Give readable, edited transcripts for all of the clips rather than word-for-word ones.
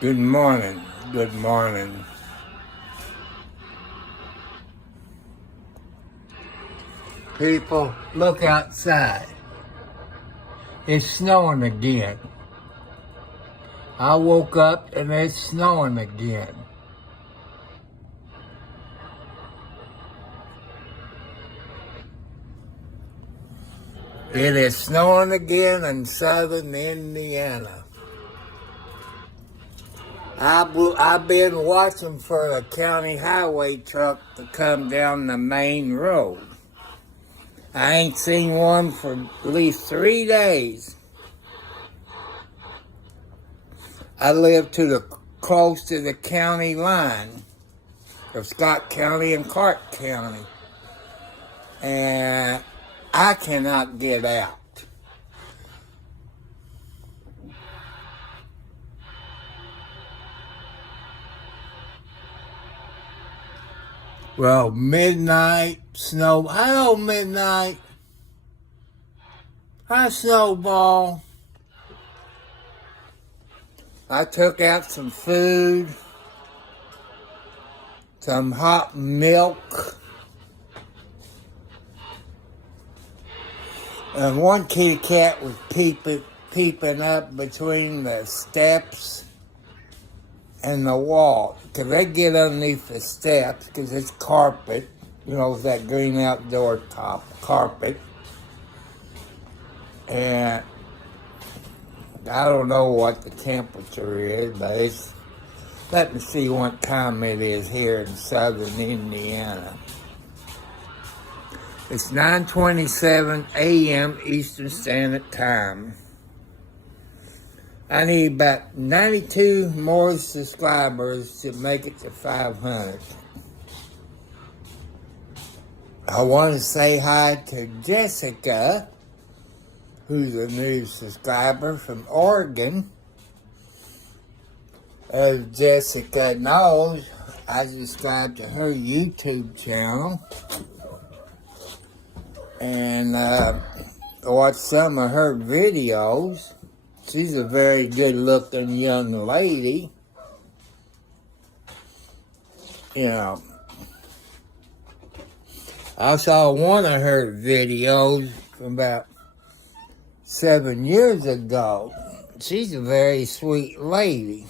Good morning. Good morning. People, look outside. It's snowing again. I woke up and it's snowing again. It is snowing again in southern Indiana. I've been watching for the county highway truck to come down the main road. I ain't seen one for at least 3 days. I live close to the county line of Scott County and Clark County, and I cannot get out. Well, midnight snow. Hello, midnight. Hi, Snowball. I took out some food, some hot milk, and one kitty cat was peeping up between the steps and the wall, because they get underneath the steps, because it's carpet, that green outdoor top carpet. And I don't know what the temperature is, but let me see what time it is here in southern Indiana. It's 9:27 a.m. Eastern Standard Time. I need about 92 more subscribers to make it to 500. I want to say hi to Jessica, who's a new subscriber from Oregon. As Jessica knows, I subscribe to her YouTube channel and watch some of her videos. She's a very good-looking young lady. I saw one of her videos from about 7 years ago. She's a very sweet lady.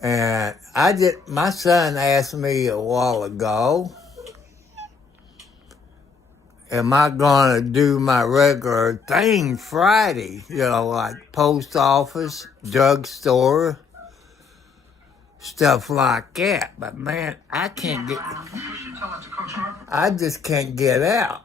And my son asked me a while ago, am I going to do my regular thing Friday? Like post office, drugstore, stuff like that. But man, I just can't get out.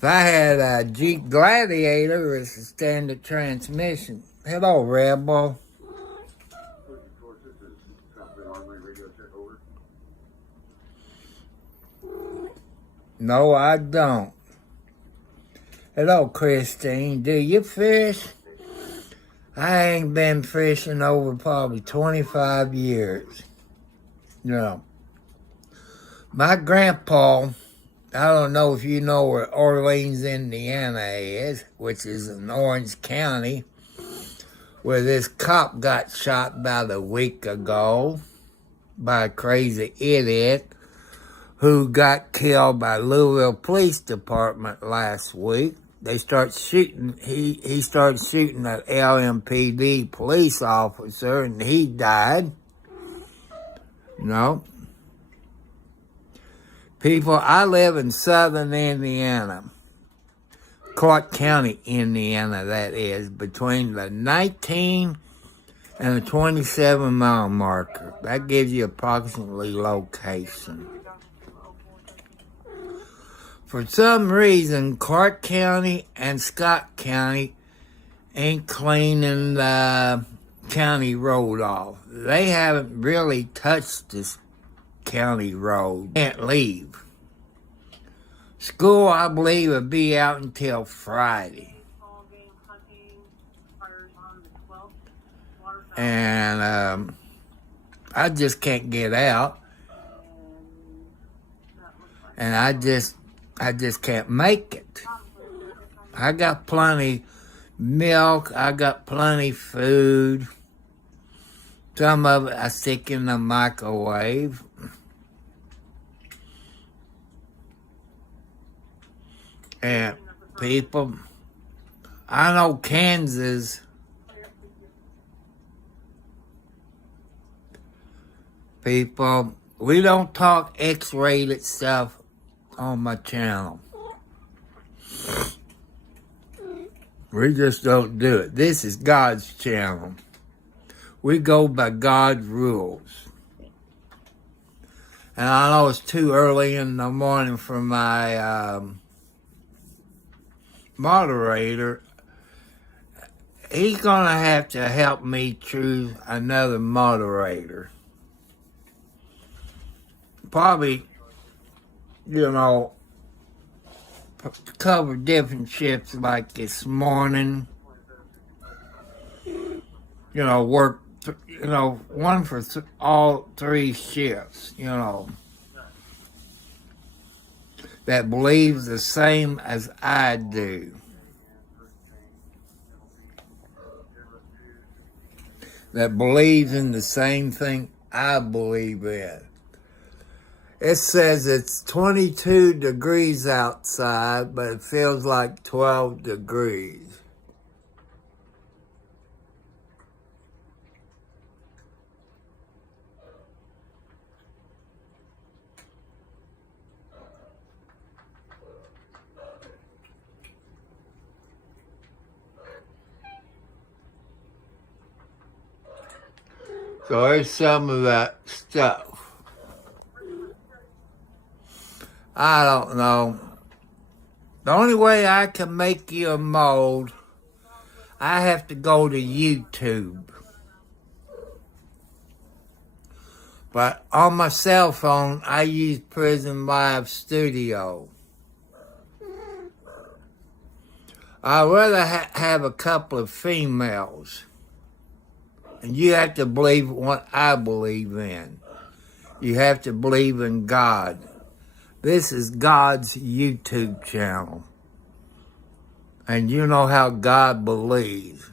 If I had a Jeep Gladiator, it's a standard transmission. Hello, Rebel. No, I don't. Hello, Christine. Do you fish? I ain't been fishing over probably 25 years. My grandpa, I don't know if you know where Orleans, Indiana is, which is in Orange County, where this cop got shot about a week ago by a crazy idiot who got killed by Louisville Police Department last week. They start shooting, he started shooting an LMPD police officer and he died. People, I live in southern Indiana, Clark County, Indiana, that is, between the 19 and the 27 mile marker. That gives you approximately location. For some reason, Clark County and Scott County ain't cleaning the county road off. They haven't really touched this county road. Can't leave. School, I believe, will be out until Friday. And I just can't get out. And I just can't make it. I got plenty milk. I got plenty food. Some of it I stick in the microwave. And people, I know Kansas, people, we don't talk X-rated stuff on my channel. We just don't do it. This is God's channel. We go by God's rules. And I know it's too early in the morning for my moderator. He's going to have to help me choose another moderator. Probably, cover different shifts like this morning. Work, one for all three shifts, that believes the same as I do. That believes in the same thing I believe in. It says it's 22 degrees outside, but it feels like 12 degrees. So there's some of that stuff. I don't know. The only way I can make you a mold, I have to go to YouTube. But on my cell phone, I use Prison Live Studio. I'd rather have a couple of females. And you have to believe what I believe in. You have to believe in God. This is God's YouTube channel. And you know how God believes.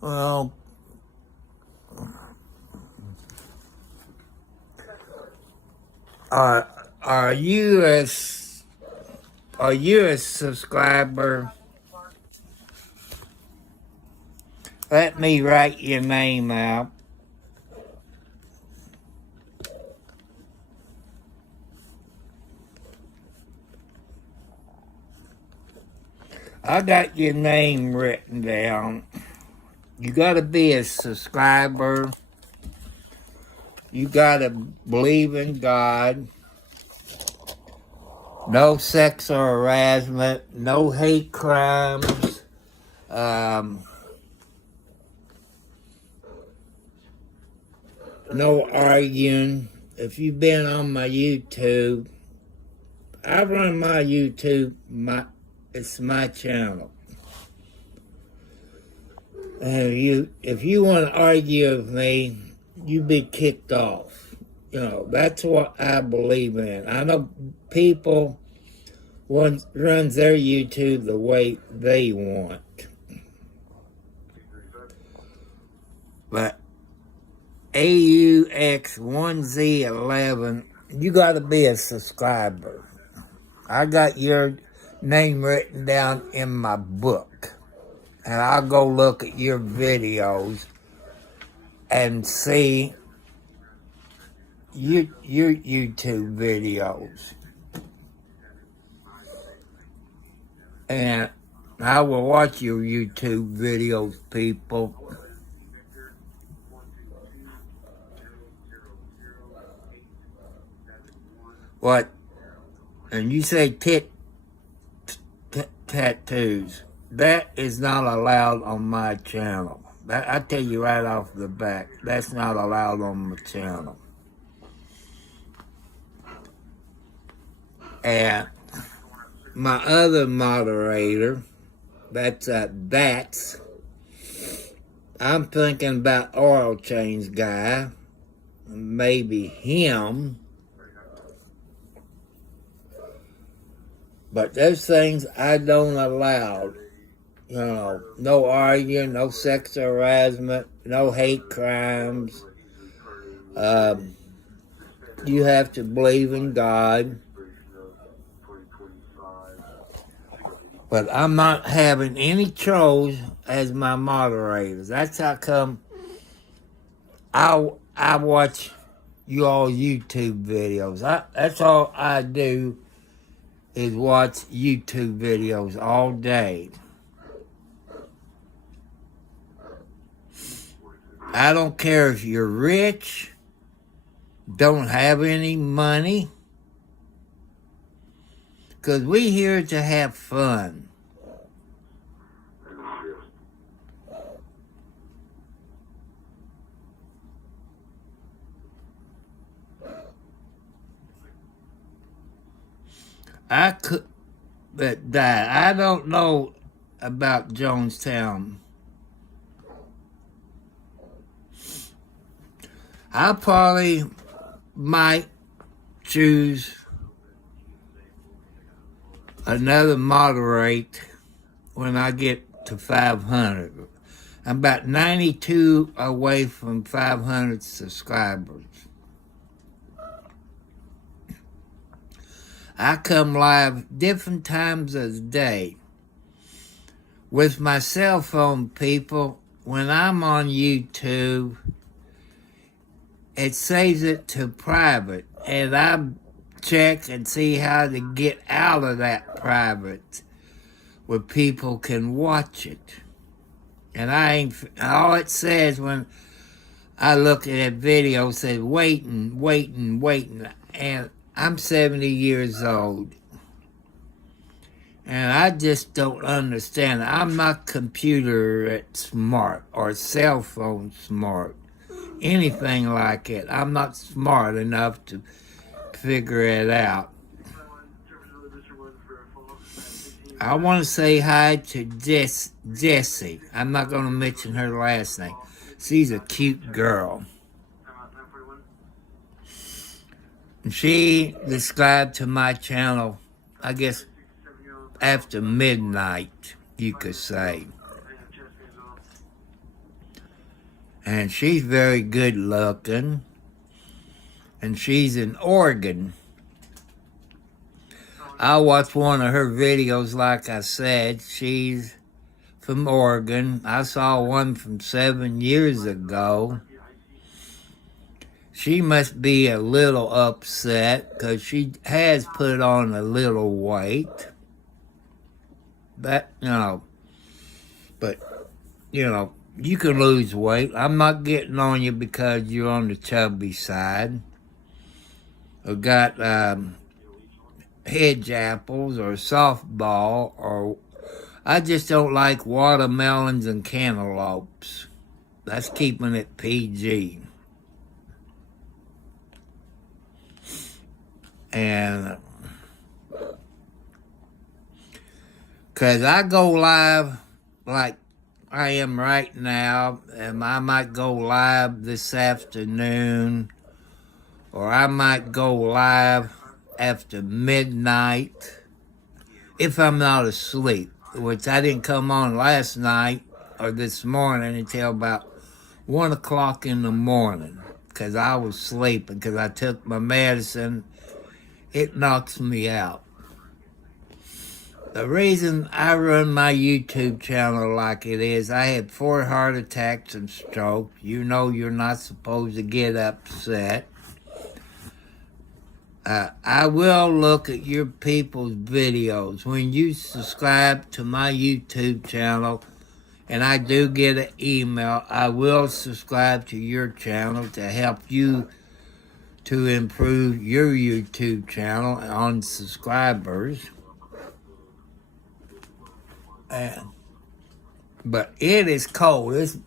Well, are you a subscriber? Let me write your name out. I got your name written down. You gotta be a subscriber. You gotta believe in God. No sexual harassment. No hate crimes. No arguing. If you've been on my YouTube, I run my YouTube, it's my channel. And if you want to argue with me, you be kicked off. That's what I believe in. I know people runs their YouTube the way they want. But AUX1Z11, you got to be a subscriber. I got your name written down in my book. And I'll go look at your videos and see your YouTube videos. And I will watch your YouTube videos, people. What? And you say tattoos. That is not allowed on my channel. I tell you right off the bat, that's not allowed on my channel. And my other moderator, that's I'm thinking about Oil Change guy, maybe him. But there's things I don't allow. You know, no arguing, no sexual harassment, no hate crimes. You have to believe in God. But I'm not having any trolls as my moderators. That's how come I watch you all YouTube videos. That's all I do is watch YouTube videos all day. I don't care if you're rich, don't have any money, because we here to have fun. I could, but that I don't know about Jonestown. I probably might choose another moderate when I get to 500. I'm about 92 away from 500 subscribers. I come live different times of the day. With my cell phone, people, when I'm on YouTube, it saves it to private, and I check and see how to get out of that private where people can watch it. And all it says when I look at that video says waiting, and I'm 70 years old. And I just don't understand. I'm not computer smart or cell phone smart. Anything like it. I'm not smart enough to figure it out. I want to say hi to Jessie. I'm not going to mention her last name. She's a cute girl. And she subscribed to my channel, I guess, after midnight, you could say. And she's very good looking. And she's in Oregon. I watched one of her videos, like I said. She's from Oregon. I saw one from 7 years ago. She must be a little upset because she has put on a little weight. But, you can lose weight. I'm not getting on you because you're on the chubby side. Or got hedge apples or softball, or I just don't like watermelons and cantaloupes. That's keeping it PG. And because I go live like I am right now, and I might go live this afternoon, or I might go live after midnight if I'm not asleep, which I didn't come on last night or this morning until about 1 o'clock in the morning because I was sleeping because I took my medicine. It knocks me out. The reason I run my YouTube channel like it is, I had 4 heart attacks and strokes. You know you're not supposed to get upset. I will look at your people's videos. When you subscribe to my YouTube channel, and I do get an email, I will subscribe to your channel to help you to improve your YouTube channel on subscribers. But it is cold. It's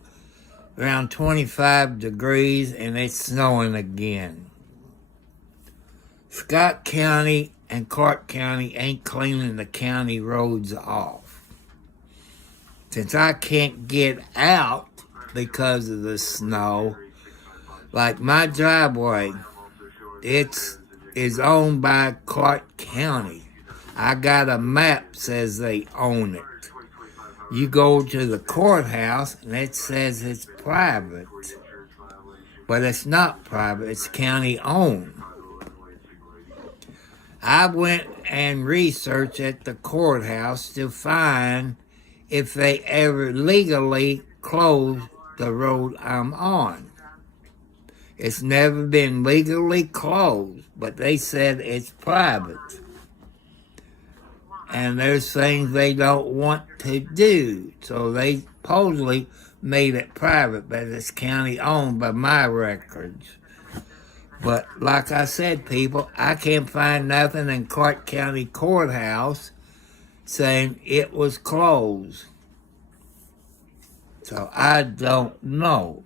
around 25 degrees and it's snowing again. Scott County and Clark County ain't cleaning the county roads off. Since I can't get out because of the snow. Like my driveway, it is owned by Clark County. I got a map says they own it. You go to the courthouse and it says it's private. But it's not private, it's county owned. I went and researched at the courthouse to find if they ever legally closed the road I'm on. It's never been legally closed, but they said it's private. And there's things they don't want to do, so they supposedly made it private, but it's county owned by my records. But like I said, people, I can't find nothing in Clark County Courthouse saying it was closed. So I don't know.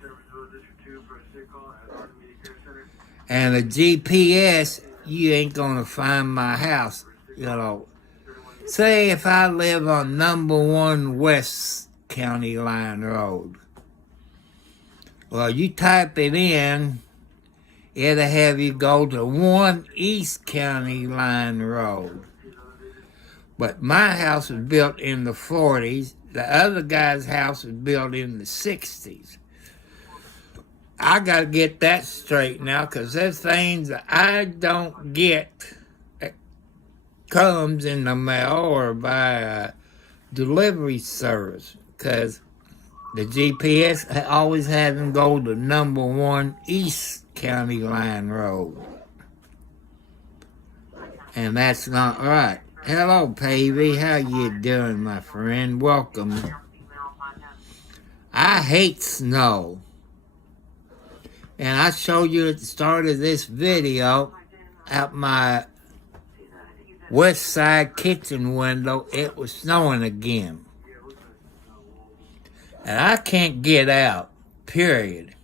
And the GPS, you ain't gonna find my house, Say if I live on number 1 West County Line Road. Well, you type it in, it'll have you go to 1 East County Line Road. But my house was built in the 40s. The other guy's house was built in the 60s. I got to get that straight now, because there's things that I don't get that comes in the mail or by a delivery service, because the GPS always had them go to number 1 East County Line Road. And that's not right. Hello, Pavey. How you doing, my friend? Welcome. I hate snow. And I showed you at the start of this video out my west side kitchen window, it was snowing again. And I can't get out, period.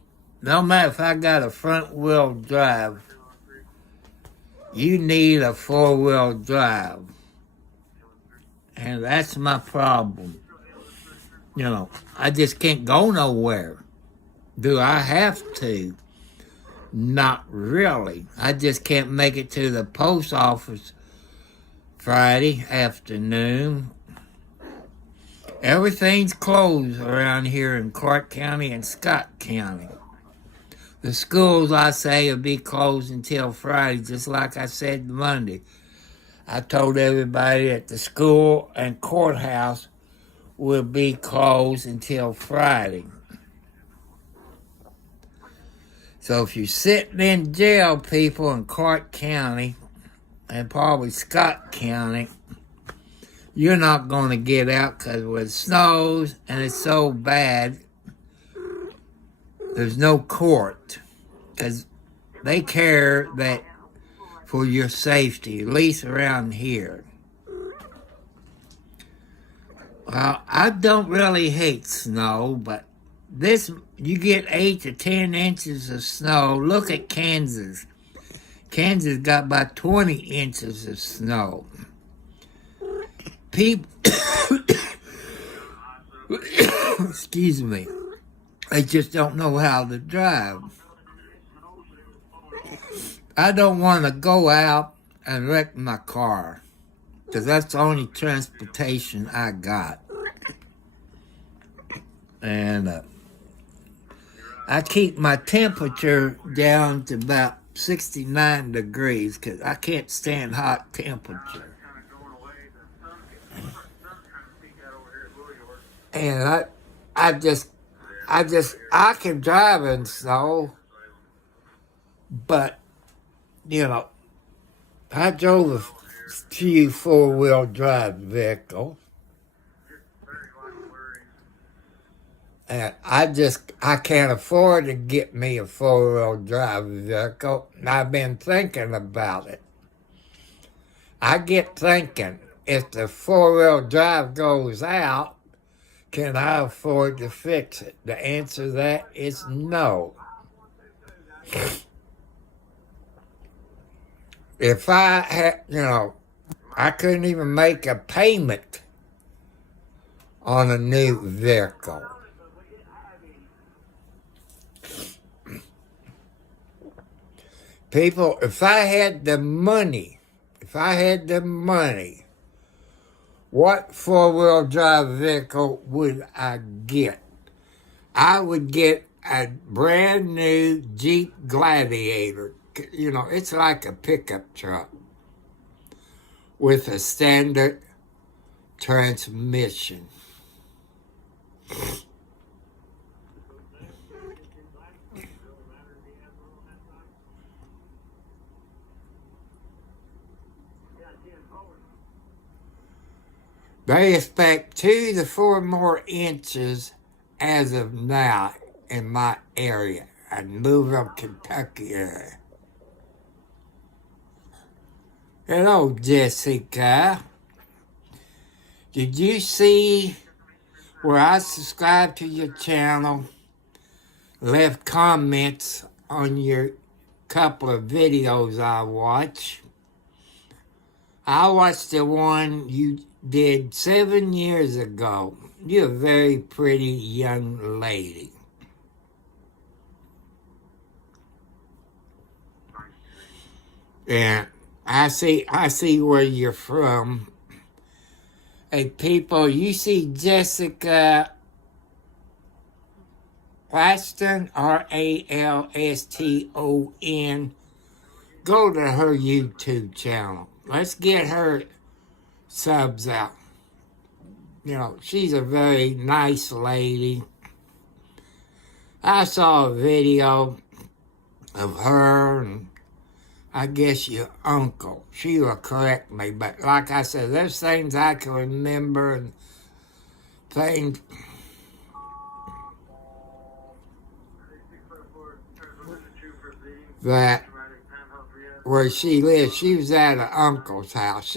No matter if I got a front wheel drive, you need a 4-wheel drive. And that's my problem. I just can't go nowhere. Do I have to? Not really. I just can't make it to the post office Friday afternoon. Everything's closed around here in Clark County and Scott County. The schools, I say, will be closed until Friday, just like I said Monday. I told everybody that the school and courthouse will be closed until Friday. So if you're sitting in jail, people, in Clark County and probably Scott County, you're not going to get out, because when it snows and it's so bad, there's no court, because they care that for your safety, at least around here. Well, I don't really hate snow, but you get 8 to 10 inches of snow. Look at Kansas. Kansas got about 20 inches of snow. People, excuse me, they just don't know how to drive. I don't want to go out and wreck my car, because that's the only transportation I got. And I keep my temperature down to about 69 degrees, because I can't stand hot temperature. And I can drive in snow, but, I drove a few 4-wheel drive vehicles. And I can't afford to get me a 4-wheel drive vehicle, and I've been thinking about it. I get thinking, if the 4-wheel drive goes out, can I afford to fix it? The answer to that is no. If I had, I couldn't even make a payment on a new vehicle. People, if I had the money, what four-wheel drive vehicle would I get? I would get a brand new Jeep Gladiator. You know, it's like a pickup truck with a standard transmission. They expect 2 to 4 more inches as of now in my area, in Louisville, Kentucky area. Hello, Jessica. Did you see where I subscribed to your channel, left comments on your couple of videos I watched? I watched the one you did 7 years ago. You're a very pretty young lady. And I see where you're from. Hey, people, you see Jessica Ralston, Ralston. Go to her YouTube channel. Let's get her subs out. You know, she's a very nice lady. I saw a video of her and I guess your uncle. She will correct me, but like I said, there's things I can remember and things that where she lived. She was at her uncle's house.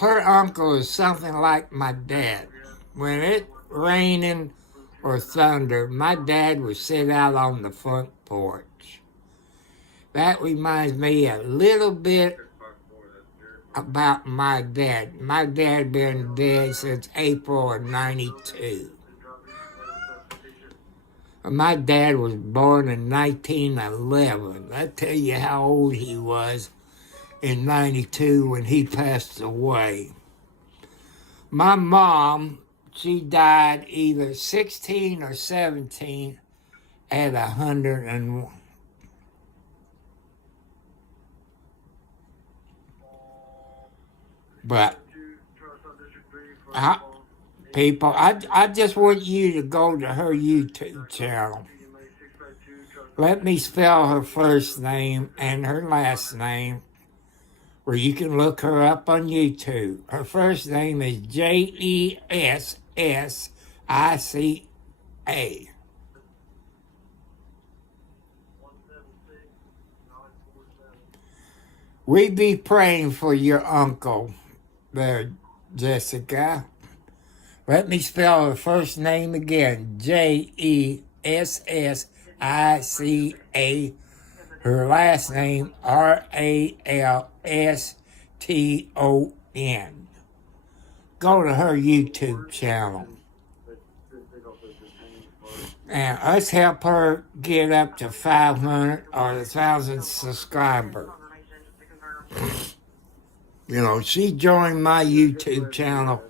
Her uncle is something like my dad. When it raining or thunder, my dad would sit out on the front porch. That reminds me a little bit about my dad. My dad been dead since April of '92. My dad was born in 1911. I tell you how old he was in '92 when he passed away. My mom, she died either 16 or 17 at 101. But people, I just want you to go to her YouTube channel. Let me spell her first name and her last name, where you can look her up on YouTube. Her first name is Jessica. We be praying for your uncle there, Jessica. Let me spell her first name again. Jessica. Her last name, Ralston. Go to her YouTube channel. And let's help her get up to 500 or 1,000 subscribers. You know, she joined my YouTube channel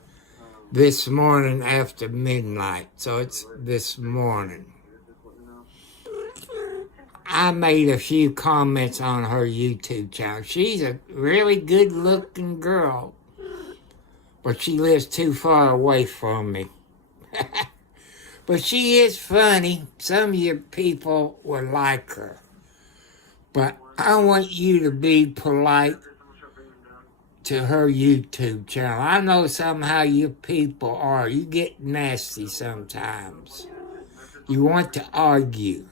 this morning after midnight, so it's this morning. I made a few comments on her YouTube channel. She's a really good-looking girl, but she lives too far away from me. But she is funny. Some of you people would like her. But I want you to be polite to her YouTube channel. I know somehow you people are. You get nasty sometimes. You want to argue.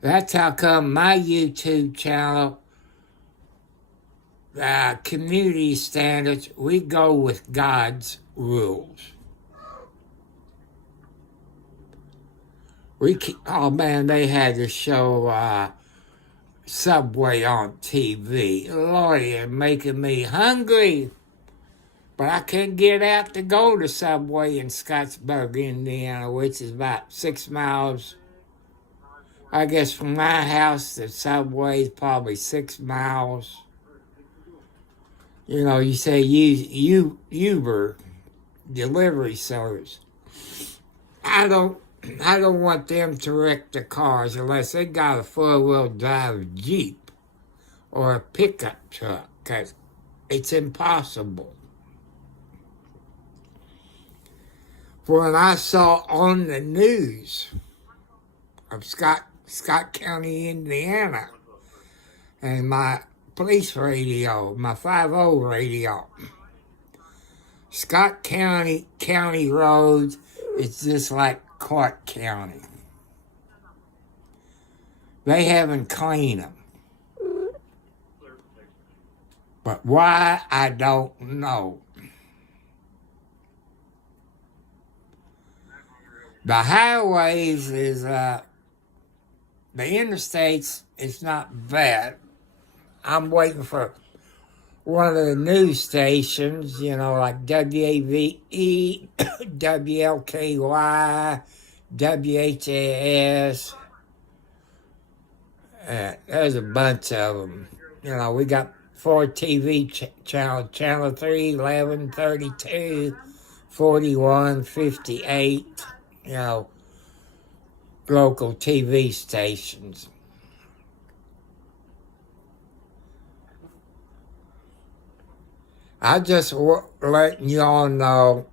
That's how come my YouTube channel, community standards, we go with God's rules. Oh man, they had to show Subway on TV. Lord, you're making me hungry. But I can't get out to go to Subway in Scottsburg, Indiana, which is about 6 miles I guess from my house, the subway is probably 6 miles. You know, you say use Uber delivery service. I don't want them to wreck the cars unless they got a 4-wheel drive Jeep or a pickup truck, because it's impossible. When I saw on the news of Scott County, Indiana, and my police radio, my 50 radio, Scott County roads is just like Clark County. They haven't cleaned them. But why, I don't know. The highways is, the interstates is not bad. I'm waiting for one of the news stations, you know, like WAVE, WLKY, WHAS. There's a bunch of them. You know, we got 4 TV channels, Channel 3, 11, 32, 41, 58, you know, local TV stations. I just letting y'all know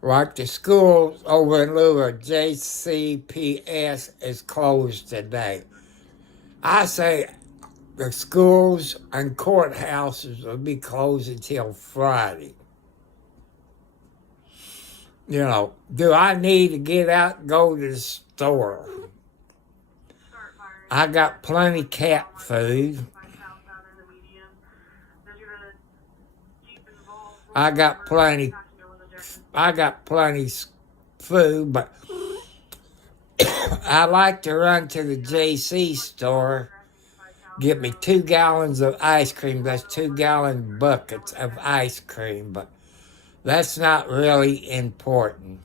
like the schools over in Louisville, JCPS is closed today. I say the schools and courthouses will be closed until Friday. You know, do I need to get out and go to the store? I got plenty cat food. I got plenty food, but I like to run to the JC store, get me 2 gallons of ice cream. That's 2-gallon buckets of ice cream, but that's not really important.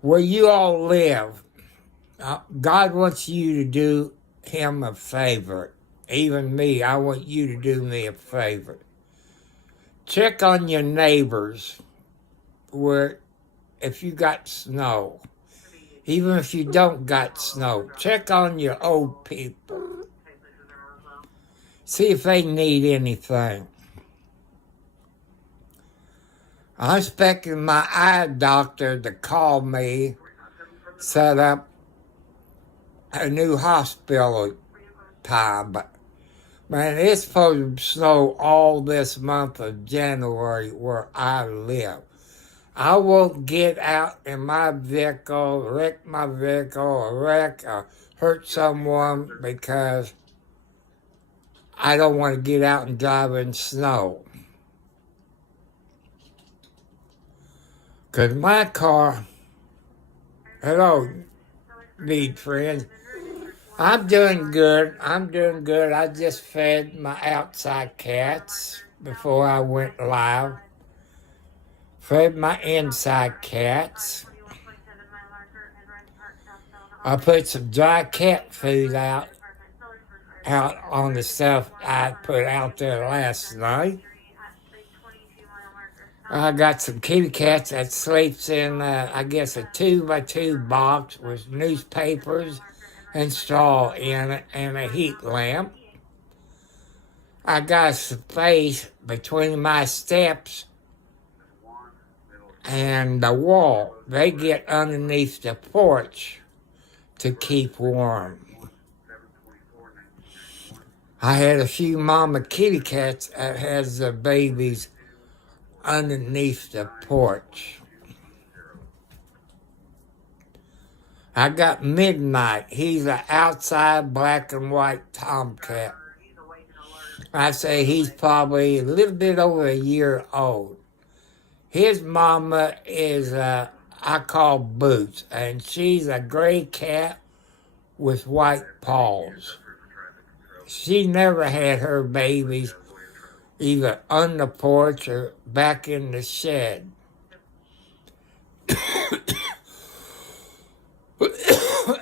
Where you all live, God wants you to do him a favor. Even me, I want you to do me a favor. Check on your neighbors where if you got snow. Even if you don't got snow, check on your old people. See if they need anything. I'm expecting my eye doctor to call me, set up a new hospital time, but man, it's supposed to snow all this month of January where I live. I won't get out in my vehicle, wreck my vehicle, or hurt someone because I don't want to get out and drive in snow. Because my car, hello, need friends. I'm doing good. I just fed my outside cats before I went live. Fed my inside cats. I put some dry cat food out on the stuff I put out there last night. I got some kitty cats that sleeps in, I guess, a 2x2 box with newspapers and straw in it and a heat lamp. I got space between my steps and the wall. They get underneath the porch to keep warm. I had a few mama kitty cats that has the babies underneath the porch. I got Midnight. He's an outside black and white tomcat. I say he's probably a little bit over a year old. His mama is, I call Boots, and she's a gray cat with white paws. she never had her babies either on the porch or back in the shed.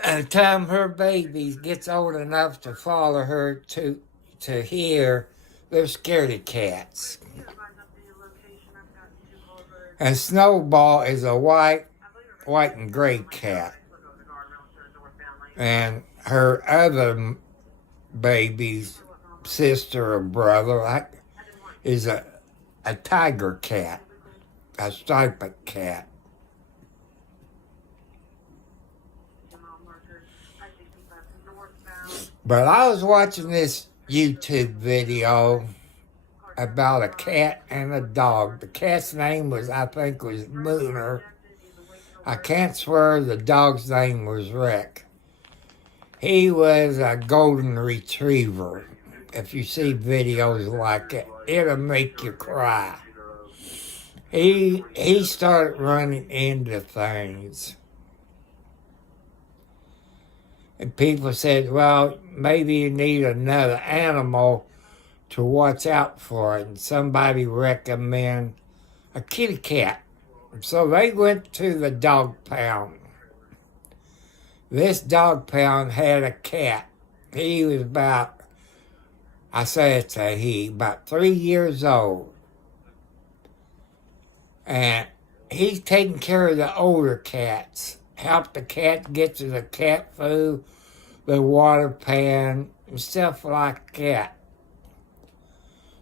And the time her babies gets old enough to follow her to here, they're scaredy cats. And Snowball is a white and gray cat. And her other baby's sister or brother is a tiger cat, a striped cat. But I was watching this YouTube video about a cat and a dog. The cat's name was Lunar. I can't swear the dog's name was Rick. He was a golden retriever. If you see videos like it, it'll make you cry. He started running into things. And people said, well, maybe you need another animal to watch out for it. And somebody recommended a kitty cat. So they went to the dog pound. This dog pound had a cat. He was about 3 years old. And he's taking care of the older cats. Help the cat get to the cat food, the water pan, and stuff like that.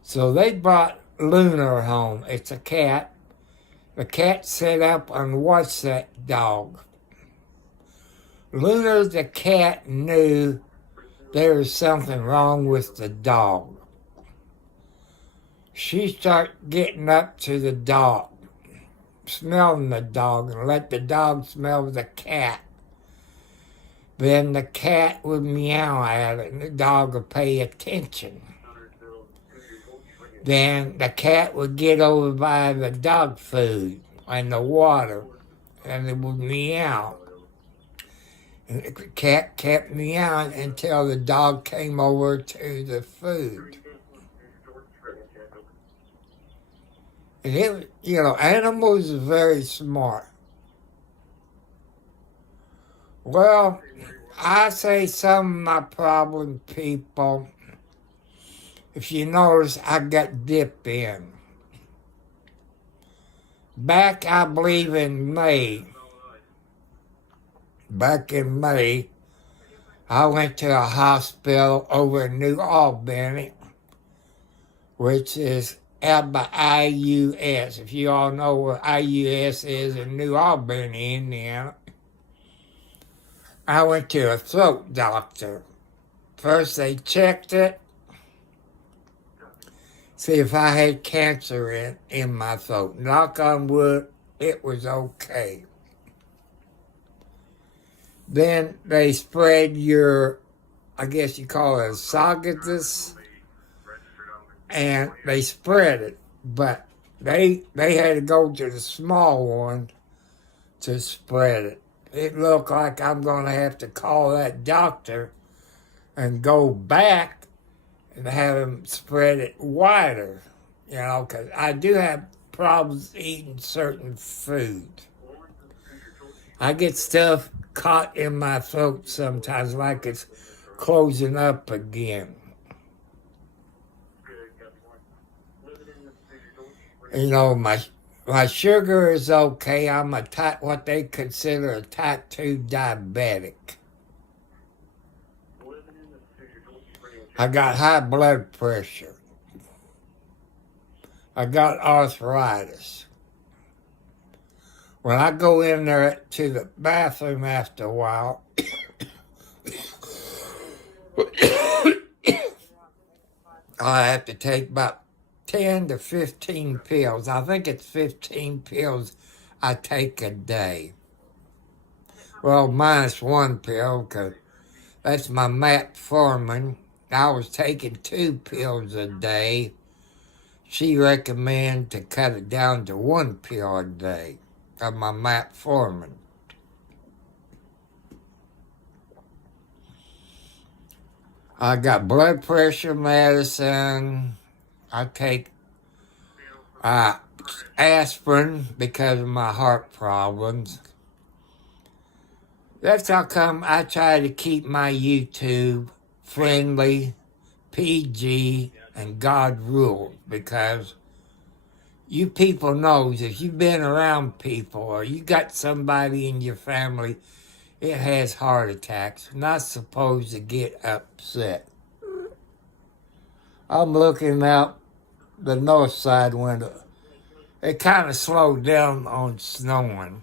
So they brought Lunar home. It's a cat. The cat sat up and watched that dog. Lunar the cat knew there was something wrong with the dog. She started getting up to the dog, smelling the dog, and let the dog smell the cat. Then the cat would meow at it, and the dog would pay attention. Then the cat would get over by the dog food and the water, and it would meow. And the cat kept meowing until the dog came over to the food. And animals are very smart. Well, I say some of my problem people, if you notice, I got dipped in. Back, I believe in May, I went to a hospital over in New Albany, which is out by IUS. If you all know where IUS is in New Albany, Indiana. I went to a throat doctor. First they checked it, see if I had cancer in my throat. Knock on wood, it was okay. Then they spread your, I guess you call it esophagus, and they spread it. But they had to go to the small one to spread it. It looked like I'm going to have to call that doctor and go back and have him spread it wider, because I do have problems eating certain food. I get stuff caught in my throat sometimes, like it's closing up again. My sugar is okay. I'm what they consider a type 2 diabetic. I got high blood pressure. I got arthritis. When I go in there to the bathroom after a while, I have to take about 10 to 15 pills. I think it's 15 pills I take a day. Well, minus one pill, because that's my metformin. I was taking 2 pills a day. She recommended to cut it down to 1 pill a day of my metformin. I got blood pressure medicine. I take aspirin because of my heart problems. That's how come I try to keep my YouTube friendly, PG, and God rule, because you people knows if you've been around people or you got somebody in your family, it has heart attacks. Not supposed to get upset. I'm looking out the north side window. It kind of slowed down on snowing.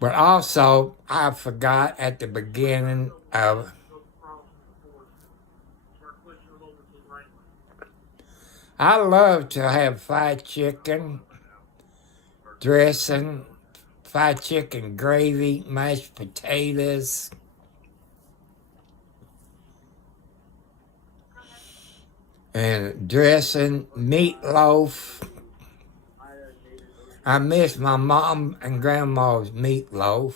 But also, I forgot at the beginning of I love to have fried chicken, dressing, fried chicken gravy, mashed potatoes, and dressing, meatloaf. I miss my mom and grandma's meatloaf.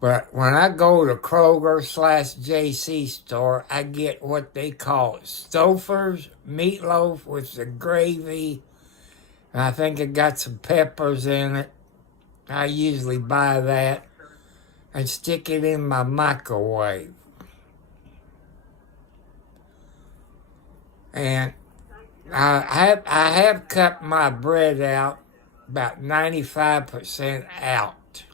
But when I go to Kroger/JC store, I get what they call Stouffer's meatloaf with the gravy. And I think it got some peppers in it. I usually buy that and stick it in my microwave. And I have cut my bread out about 95% out.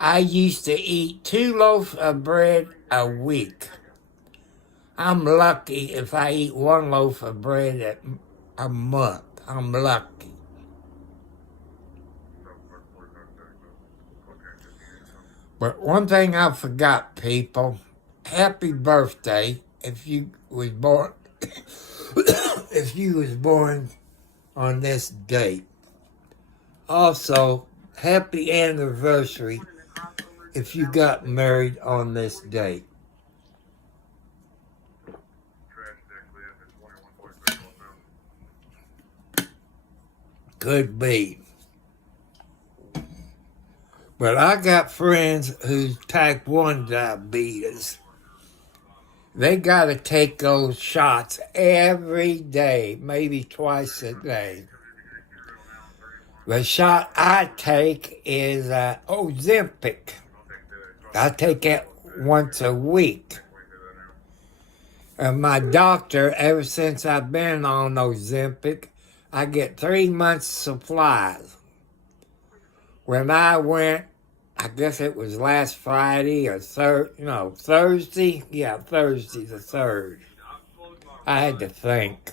I used to eat 2 loaves of bread a week. I'm lucky if I eat 1 loaf of bread a month. I'm lucky. But one thing I forgot, people, happy birthday if you was born if you was born on this date. Also, happy anniversary if you got married on this date. Could be. But I got friends who's type 1 diabetes. They got to take those shots every day, maybe twice a day. The shot I take is Ozempic. I take it once a week. And my doctor, ever since I've been on Ozempic, I get 3 months supplies. When I went, I guess it was last Friday or Thursday? Yeah, Thursday the 3rd. I had to think.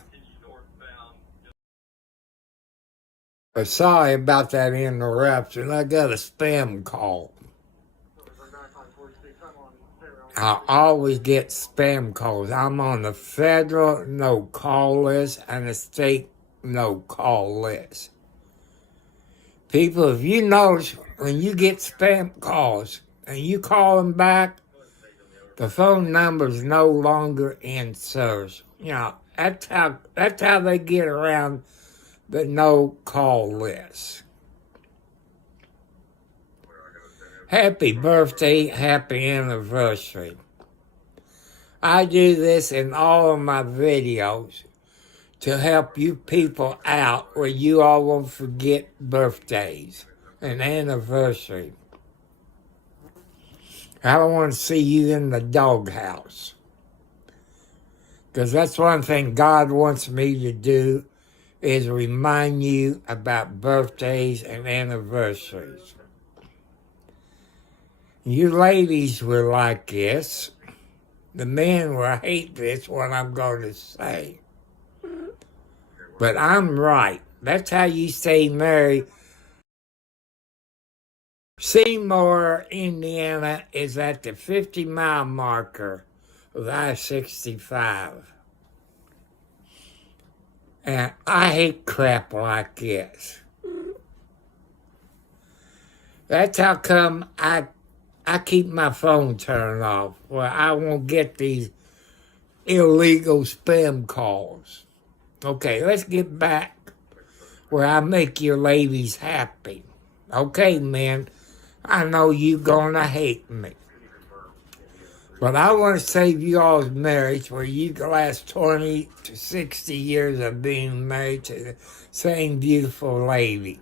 But sorry about that interruption. I got a spam call. I always get spam calls. I'm on the federal no-call list and the state no-call list. People, if you notice, when you get spam calls and you call them back, the phone number's no longer in service. That's how they get around the no-call list. Happy birthday, happy anniversary. I do this in all of my videos to help you people out where you all won't forget birthdays and anniversary. I don't want to see you in the doghouse. Because that's one thing God wants me to do, is remind you about birthdays and anniversaries. You ladies will like this. The men will hate this, what I'm going to say. But I'm right. That's how you stay married. Seymour, Indiana is at the 50-mile marker of I-65. And I hate crap like this. That's how come I keep my phone turned off, where I won't get these illegal spam calls. Okay, let's get back where I make your ladies happy. Okay, men, I know you gonna hate me. But I want to save you all's marriage where you can last 20 to 60 years of being married to the same beautiful lady.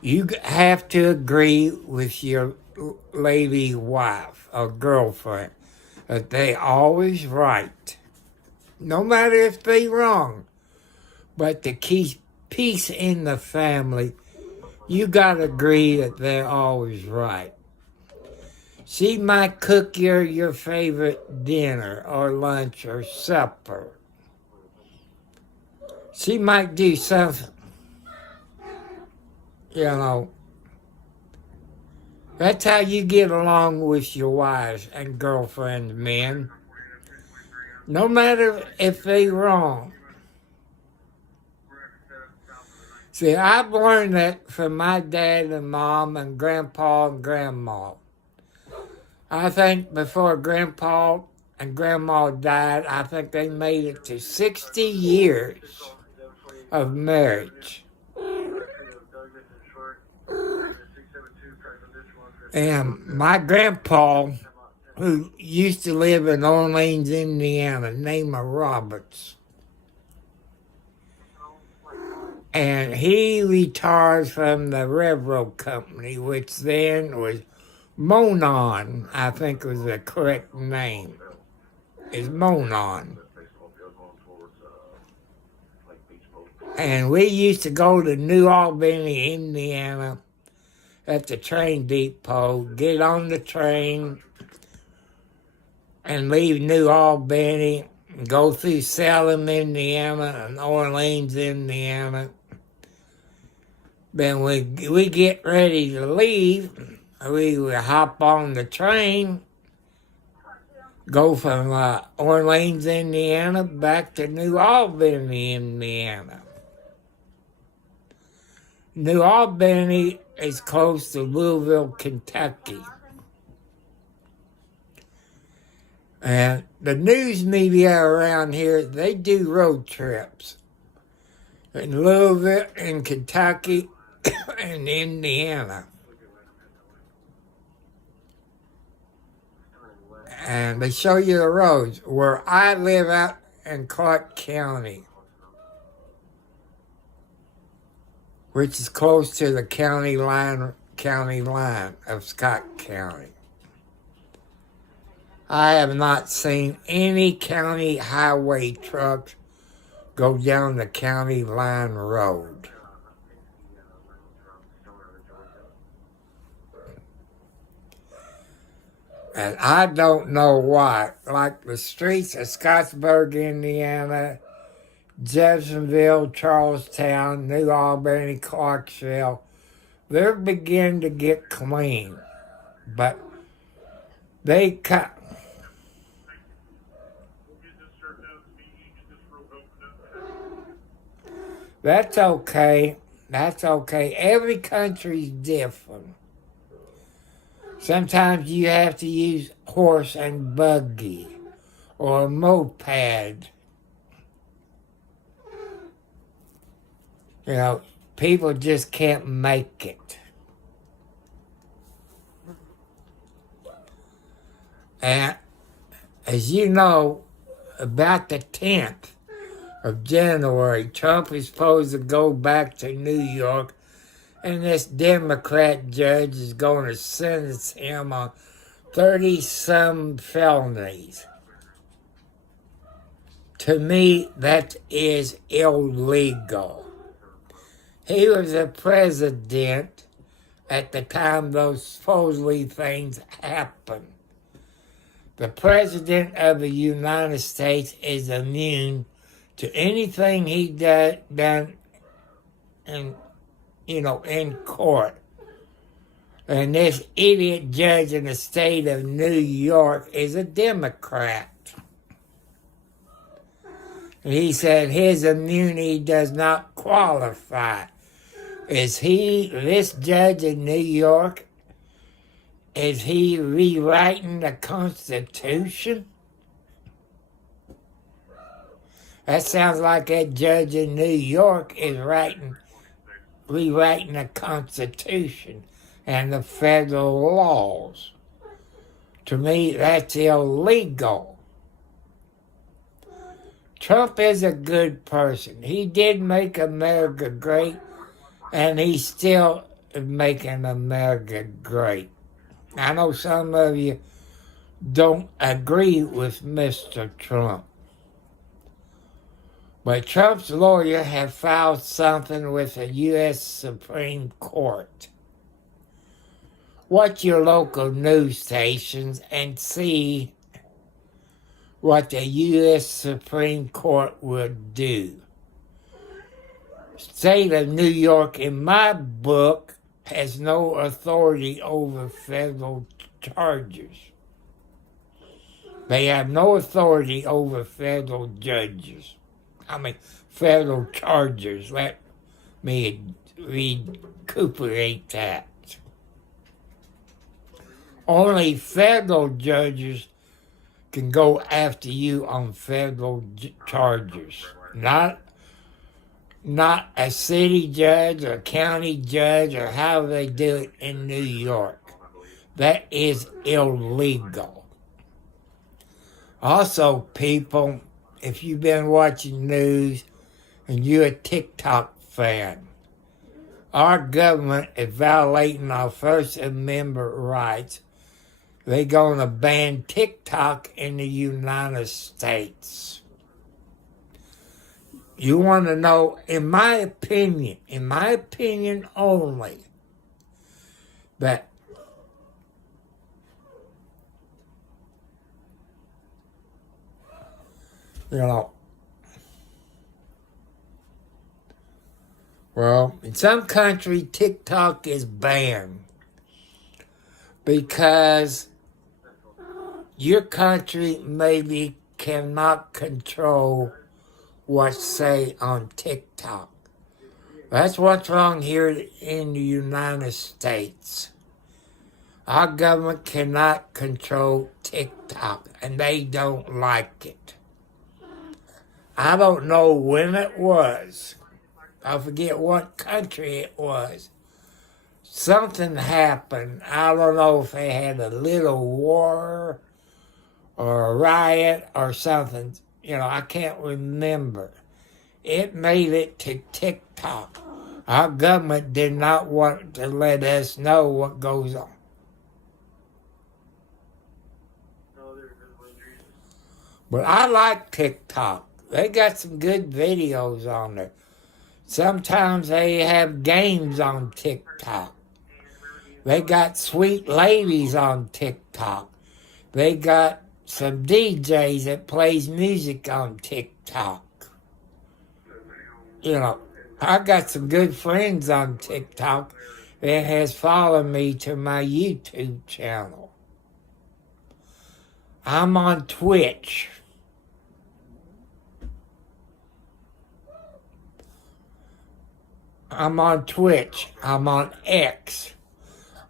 You have to agree with your lady wife or girlfriend that they always right. No matter if they wrong. But to keep peace in the family, you got to agree that they're always right. She might cook your favorite dinner or lunch or supper. She might do something, you know. That's how you get along with your wives and girlfriends, men. No matter if they're wrong. See, I've learned that from my dad and mom and grandpa and grandma. I think before Grandpa and Grandma died, I think they made it to 60 years of marriage. And my grandpa, who used to live in Orleans, Indiana, named Roberts, and he retired from the railroad company, which then was Monon, I think was the correct name, is Monon. And we used to go to New Albany, Indiana, at the train depot, get on the train, and leave New Albany, and go through Salem, Indiana, and Orleans, Indiana. Then we get ready to leave. We would hop on the train, go from Orleans, Indiana, back to New Albany, Indiana. New Albany is close to Louisville, Kentucky. And the news media around here, they do road trips in Louisville, in Kentucky, and Indiana. And they show you the roads. Where I live out in Clark County, which is close to the county line of Scott County. I have not seen any county highway trucks go down the county line road. And I don't know why. Like the streets of Scottsburg, Indiana, Jeffersonville, Charlestown, New Albany, Clarksville, they're beginning to get clean. But they cut. That's okay. That's okay. Every country's different. Sometimes you have to use horse and buggy or a moped. You know, people just can't make it. And as you know, about the 10th of January, Trump is supposed to go back to New York, and this Democrat judge is going to sentence him on 30-some felonies. To me, that is illegal. He was the president at the time those supposedly things happened. The president of the United States is immune to anything he done in court. And this idiot judge in the state of New York is a Democrat. And he said his immunity does not qualify. Is this judge in New York, is he rewriting the Constitution? That sounds like that judge in New York is rewriting the Constitution and the federal laws. To me, that's illegal. Trump is a good person. He did make America great, and he's still making America great. I know some of you don't agree with Mr. Trump, but Trump's lawyer have filed something with the U.S. Supreme Court. Watch your local news stations and see what the U.S. Supreme Court would do. State of New York, in my book, has no authority over federal charges. They have no authority over federal judges. Federal charges. Let me recuperate that. Only federal judges can go after you on federal charges. Not a city judge or county judge or however they do it in New York. That is illegal. Also, people, if you've been watching news and you're a TikTok fan, our government is violating our First Amendment rights. They're going to ban TikTok in the United States. You want to know, in my opinion only, that well, in some country, TikTok is banned because your country maybe cannot control what's say on TikTok. That's what's wrong here in the United States. Our government cannot control TikTok, and they don't like it. I don't know when it was. I forget what country it was. Something happened. I don't know if they had a little war or a riot or something. I can't remember. It made it to TikTok. Our government did not want to let us know what goes on. But I like TikTok. They got some good videos on there. Sometimes they have games on TikTok. They got sweet ladies on TikTok. They got some DJs that plays music on TikTok. I got some good friends on TikTok that has followed me to my YouTube channel. I'm on Twitch. I'm on Twitch. I'm on X.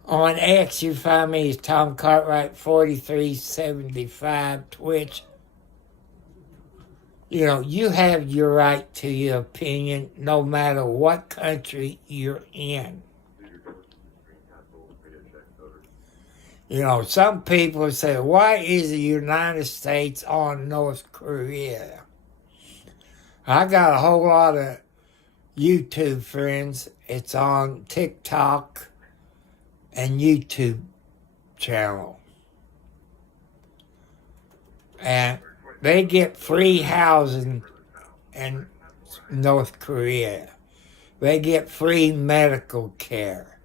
On X, you find me as Tom Cartwright 4375 Twitch. You have your right to your opinion no matter what country you're in. Some people say, why is the United States on North Korea? I got a whole lot of YouTube friends. It's on TikTok and YouTube channel. And they get free housing in North Korea. They get free medical care.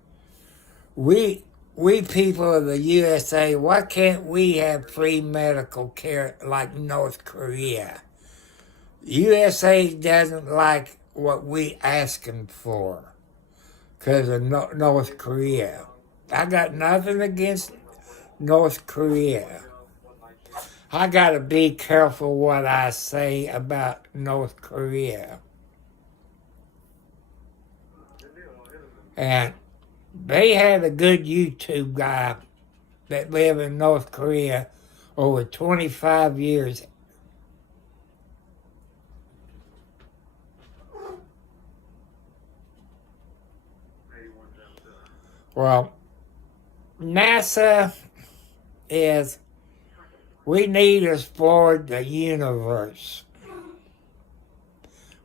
We people of the USA, why can't we have free medical care like North Korea? USA doesn't like what we asking for because of North Korea. I got nothing against North Korea. I got to be careful what I say about North Korea. And they had a good YouTube guy that lived in North Korea over 25 years. Well, NASA is, we need to explore the universe.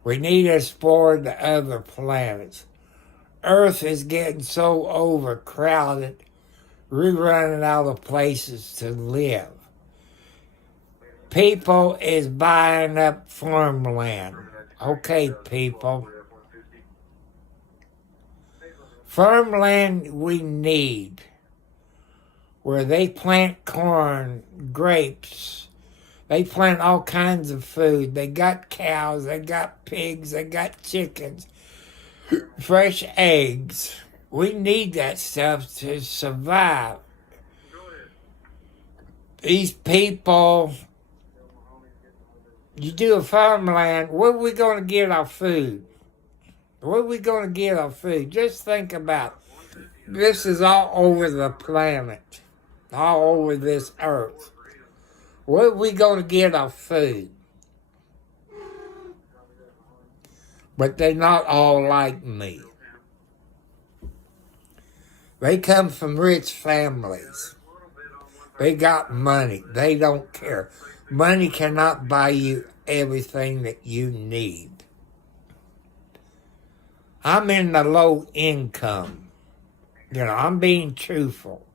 We need to explore the other planets. Earth is getting so overcrowded, we're running out of places to live. People is buying up farmland. Okay, people. Farmland we need, where they plant corn, grapes, they plant all kinds of food. They got cows, they got pigs, they got chickens, fresh eggs. We need that stuff to survive. These people, you do a farmland, where are we going to get our food? Where are we going to get our food? Just think about it. This is all over the planet, all over this earth. Where are we going to get our food? But they're not all like me. They come from rich families. They got money. They don't care. Money cannot buy you everything that you need. I'm in the low income. I'm being truthful.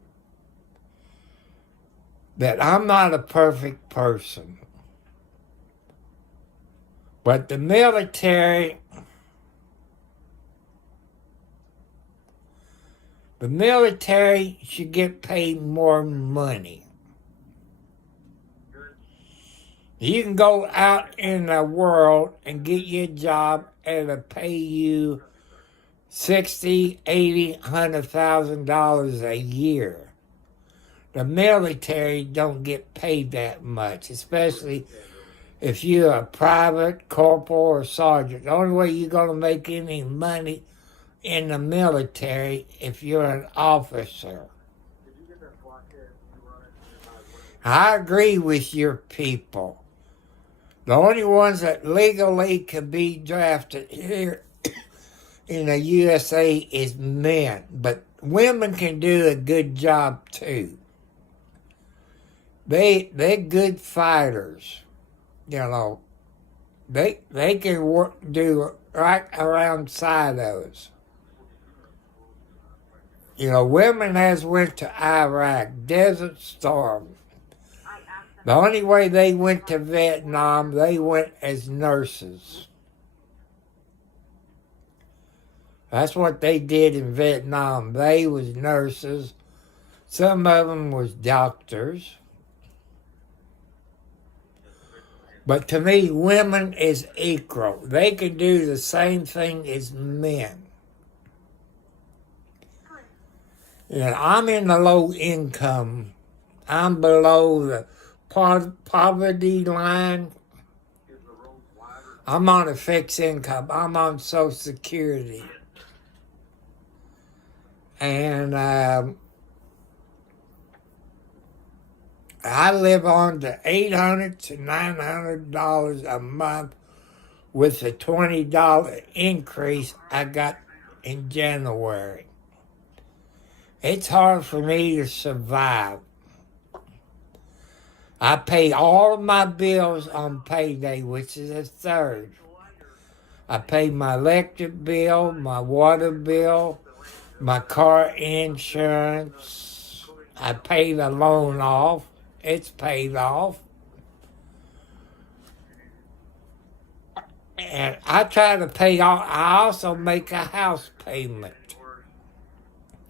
That I'm not a perfect person. But the military should get paid more money. You can go out in the world and get your job and it'll pay you $60,000, $80,000, $100,000 a year. The military don't get paid that much, especially if you're a private, corporal, or sergeant. The only way you're going to make any money in the military if you're an officer. I agree with your people. The only ones that legally can be drafted here in the USA is men, but women can do a good job too. They're good fighters, They can do right around silos. Women has went to Iraq, Desert Storm. The only way they went to Vietnam, they went as nurses. That's what they did in Vietnam. They was nurses. Some of them was doctors. But to me, women is equal. They can do the same thing as men. I'm in the low income. I'm below the poverty line. I'm on a fixed income. I'm on Social Security. And I live on to $800 to $900 a month with the $20 increase I got in January. It's hard for me to survive. I pay all of my bills on payday, which is the 3rd. I pay my electric bill, my water bill, my car insurance. I pay the loan off. It's paid off. And I try to pay all. I also make a house payment.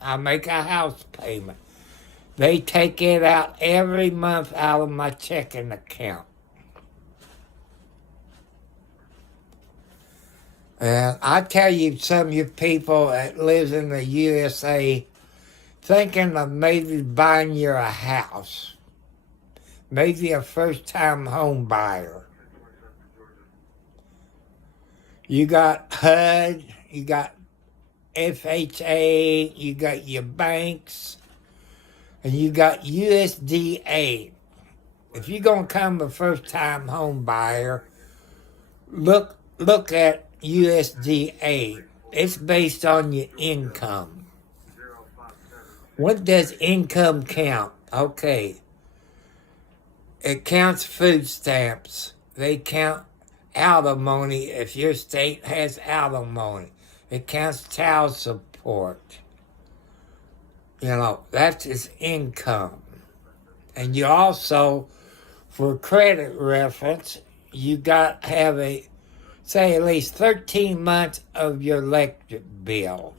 I make a house payment. They take it out every month out of my checking account. And I tell you, some of you people that lives in the USA thinking of maybe buying you a house. Maybe a first-time home buyer. You got HUD, you got FHA, you got your banks, and you got USDA. If you're going to come a first-time home buyer, look at USDA. It's based on your income. What does income count? Okay. It counts food stamps. They count alimony if your state has alimony. It counts child support. You know, that's his income. And you also, for credit reference, you got to have say at least 13 months of your electric bill,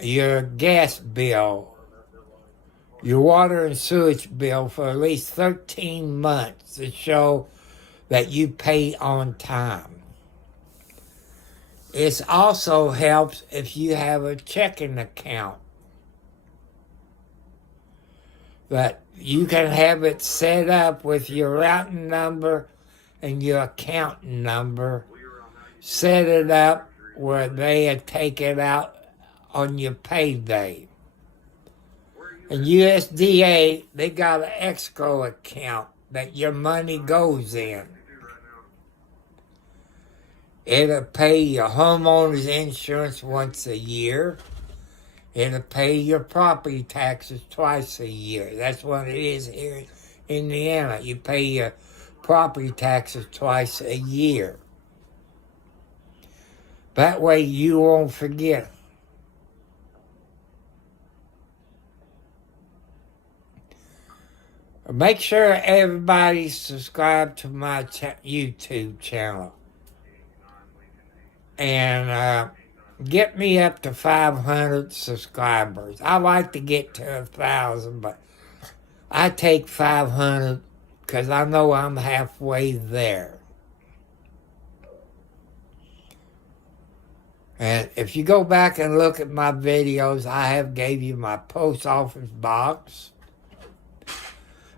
your gas bill, your water and sewage bill for at least 13 months to show that you pay on time. It also helps if you have a checking account, that you can have it set up with your routing number and your account number. Set it up where they take it out on your payday. And USDA, they got an escrow account that your money goes in. It'll pay your homeowner's insurance once a year. It'll pay your property taxes twice a year. That's what it is here in Indiana. You pay your property taxes twice a year. That way you won't forget. Make sure everybody subscribe to my YouTube channel. And get me up to 500 subscribers. I like to get to 1,000, but I take 500 because I know I'm halfway there. And if you go back and look at my videos, I have gave you my post office box.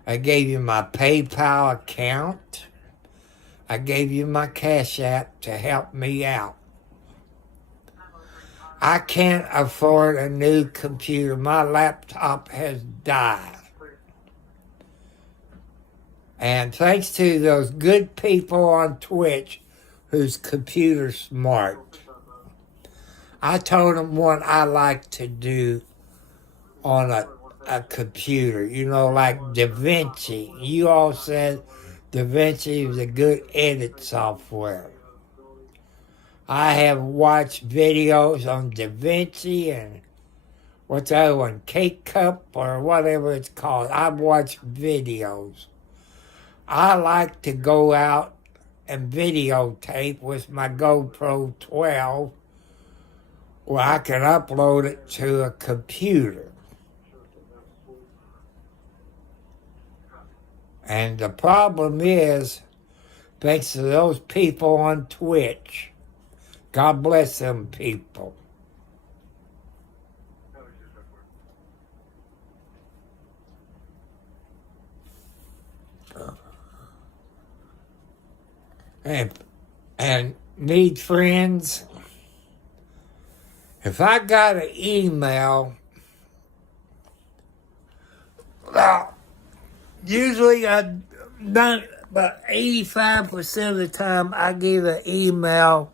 I gave you my PayPal account. I gave you my Cash App to help me out. I can't afford a new computer. My laptop has died. And thanks to those good people on Twitch whose computer's smart, I told them what I like to do on a computer. You know, like DaVinci. You all said DaVinci was a good edit software. I have watched videos on DaVinci and what's the other one, Cake Cup or whatever it's called. I've watched videos. I like to go out and videotape with my GoPro 12 where I can upload it to a computer. And the problem is, thanks to those people on Twitch, God bless them people. And need friends. If I got an email, well, usually I've done about 85% of the time I get an email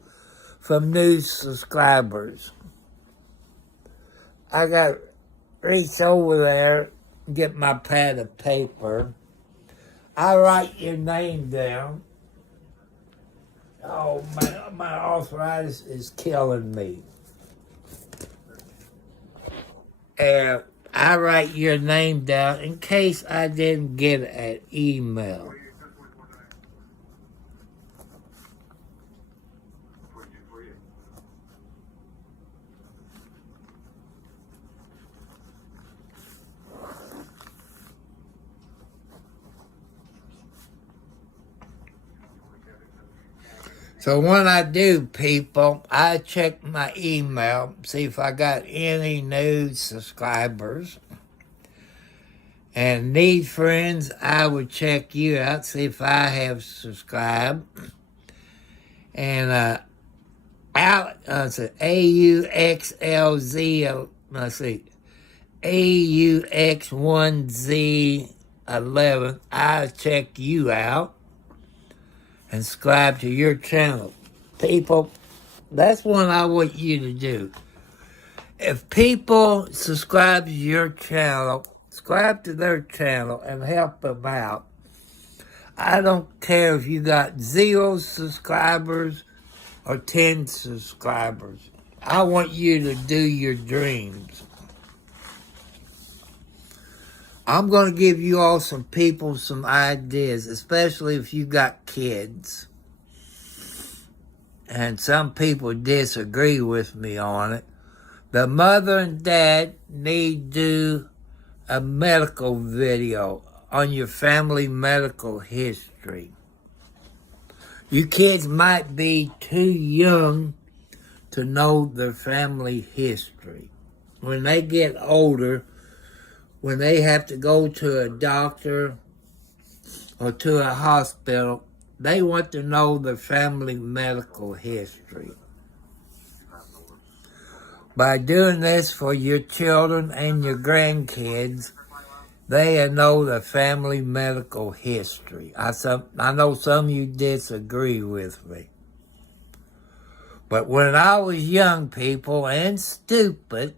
from new subscribers. I got to reach over there and get my pad of paper. I write your name down. Oh, my arthritis is killing me. And I write your name down in case I didn't get an email. So when I do, people, I check my email, see if I got any new subscribers. And need friends, I would check you out, see if I have subscribed. And AUXLZ, let's see, AUX1Z11, I'll check you out and subscribe to your channel. People, that's what I want you to do. If people subscribe to your channel, subscribe to their channel and help them out. I don't care if you got 0 subscribers or 10 subscribers. I want you to do your dreams. I'm going to give you all some people some ideas, especially if you got kids. And some people disagree with me on it. The mother and dad need to do a medical video on your family medical history. You kids might be too young to know their family history. When they get older, when they have to go to a doctor or to a hospital, they want to know their family medical history. By doing this for your children and your grandkids, they know the family medical history. I know some of you disagree with me. But when I was young, people, and stupid,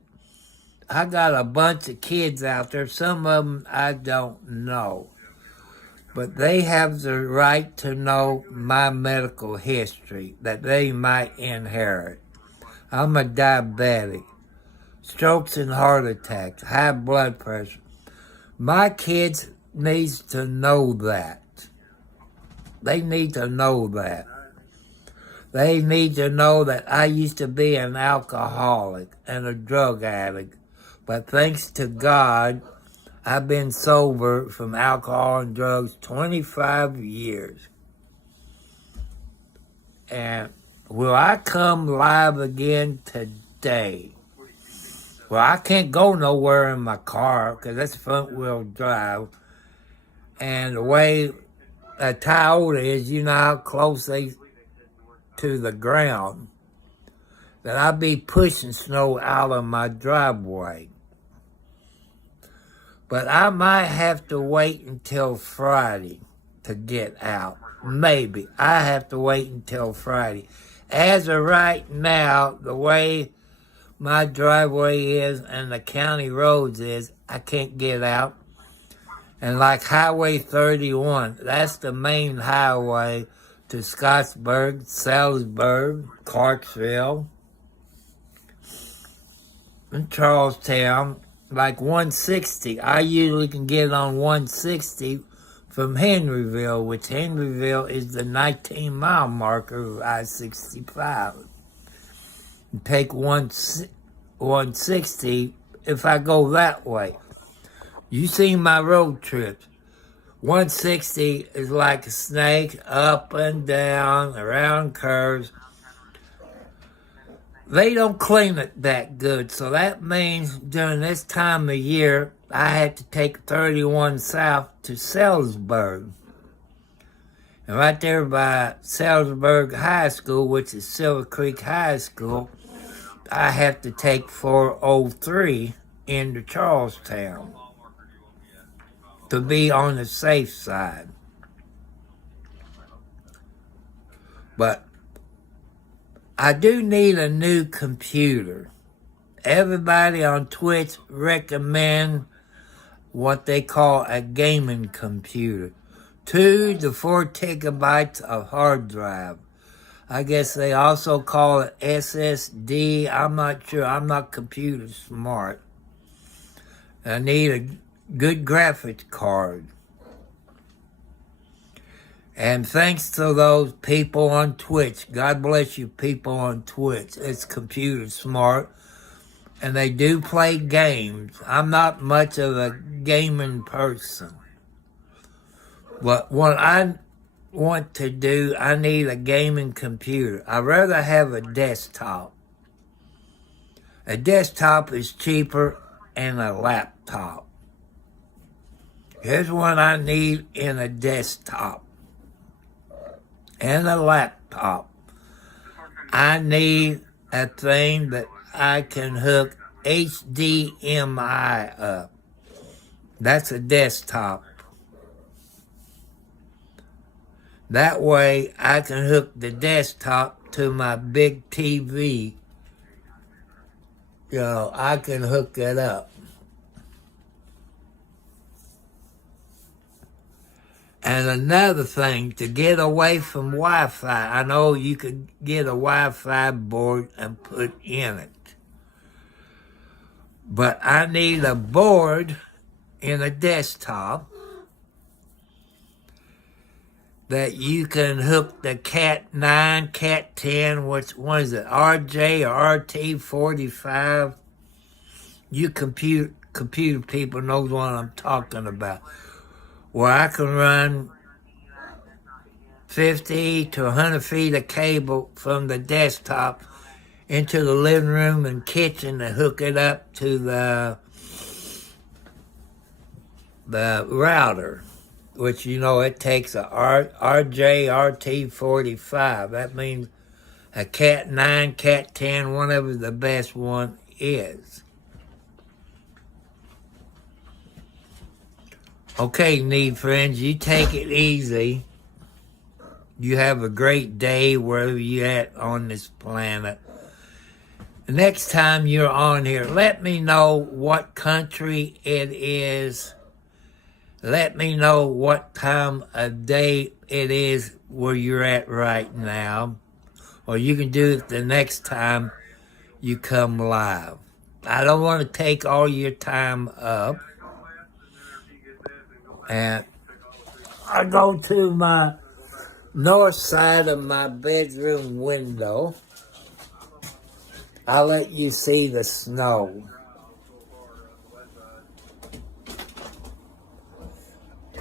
I got a bunch of kids out there. Some of them I don't know. But they have the right to know my medical history that they might inherit. I'm a diabetic, strokes and heart attacks, high blood pressure. My kids need to know that. They need to know that. They need to know that I used to be an alcoholic and a drug addict. But thanks to God, I've been sober from alcohol and drugs 25 years. And will I come live again today? Well, I can't go nowhere in my car because that's front wheel drive. And the way a Toyota is, you know how close they to the ground, that I'll be pushing snow out of my driveway. But I might have to wait until Friday to get out. Maybe. I have to wait until Friday. As of right now, the way my driveway is and the county roads is, I can't get out. And like Highway 31, that's the main highway to Scottsburg, Salisbury, Clarksville, and Charlestown. Like 160, I usually can get on 160 from Henryville, which Henryville is the 19-mile marker of I-65. And take 160 if I go that way. You seen my road trips. 160 is like a snake, up and down, around curves. They don't clean it that good, so that means during this time of year, I had to take 31 south to Salisbury. And right there by Salisbury High School, which is Silver Creek High School, I have to take 403 into Charlestown to be on the safe side. But I do need a new computer. Everybody on Twitch recommend what they call a gaming computer. 2 to 4 gigabytes of hard drive. I guess they also call it SSD. I'm not sure. I'm not computer smart. I need a good graphics card. And thanks to those people on Twitch, God bless you people on Twitch, it's computer smart, and they do play games. I'm not much of a gaming person. But what I want to do, I need a gaming computer. I'd rather have a desktop. A desktop is cheaper than a laptop. Here's what I need in a desktop and a laptop. I need a thing that I can hook HDMI up. That's a desktop. That way I can hook the desktop to my big TV I can hook it up. And another thing, to get away from Wi-Fi, I know you could get a Wi-Fi board and put in it. But I need a board in a desktop that you can hook the Cat 9, Cat 10, what is it, RJ or RT45. You computer people knows what I'm talking about. Where I can run 50 to 100 feet of cable from the desktop into the living room and kitchen and hook it up to the router, which it takes a RJ-RT45. That means a Cat 9, Cat 10, whatever the best one is. Okay, Need friends, you take it easy. You have a great day wherever you're at on this planet. Next time you're on here, let me know what country it is. Let me know what time of day it is where you're at right now. Or you can do it the next time you come live. I don't want to take all your time up. And I go to my north side of my bedroom window. I'll let you see the snow.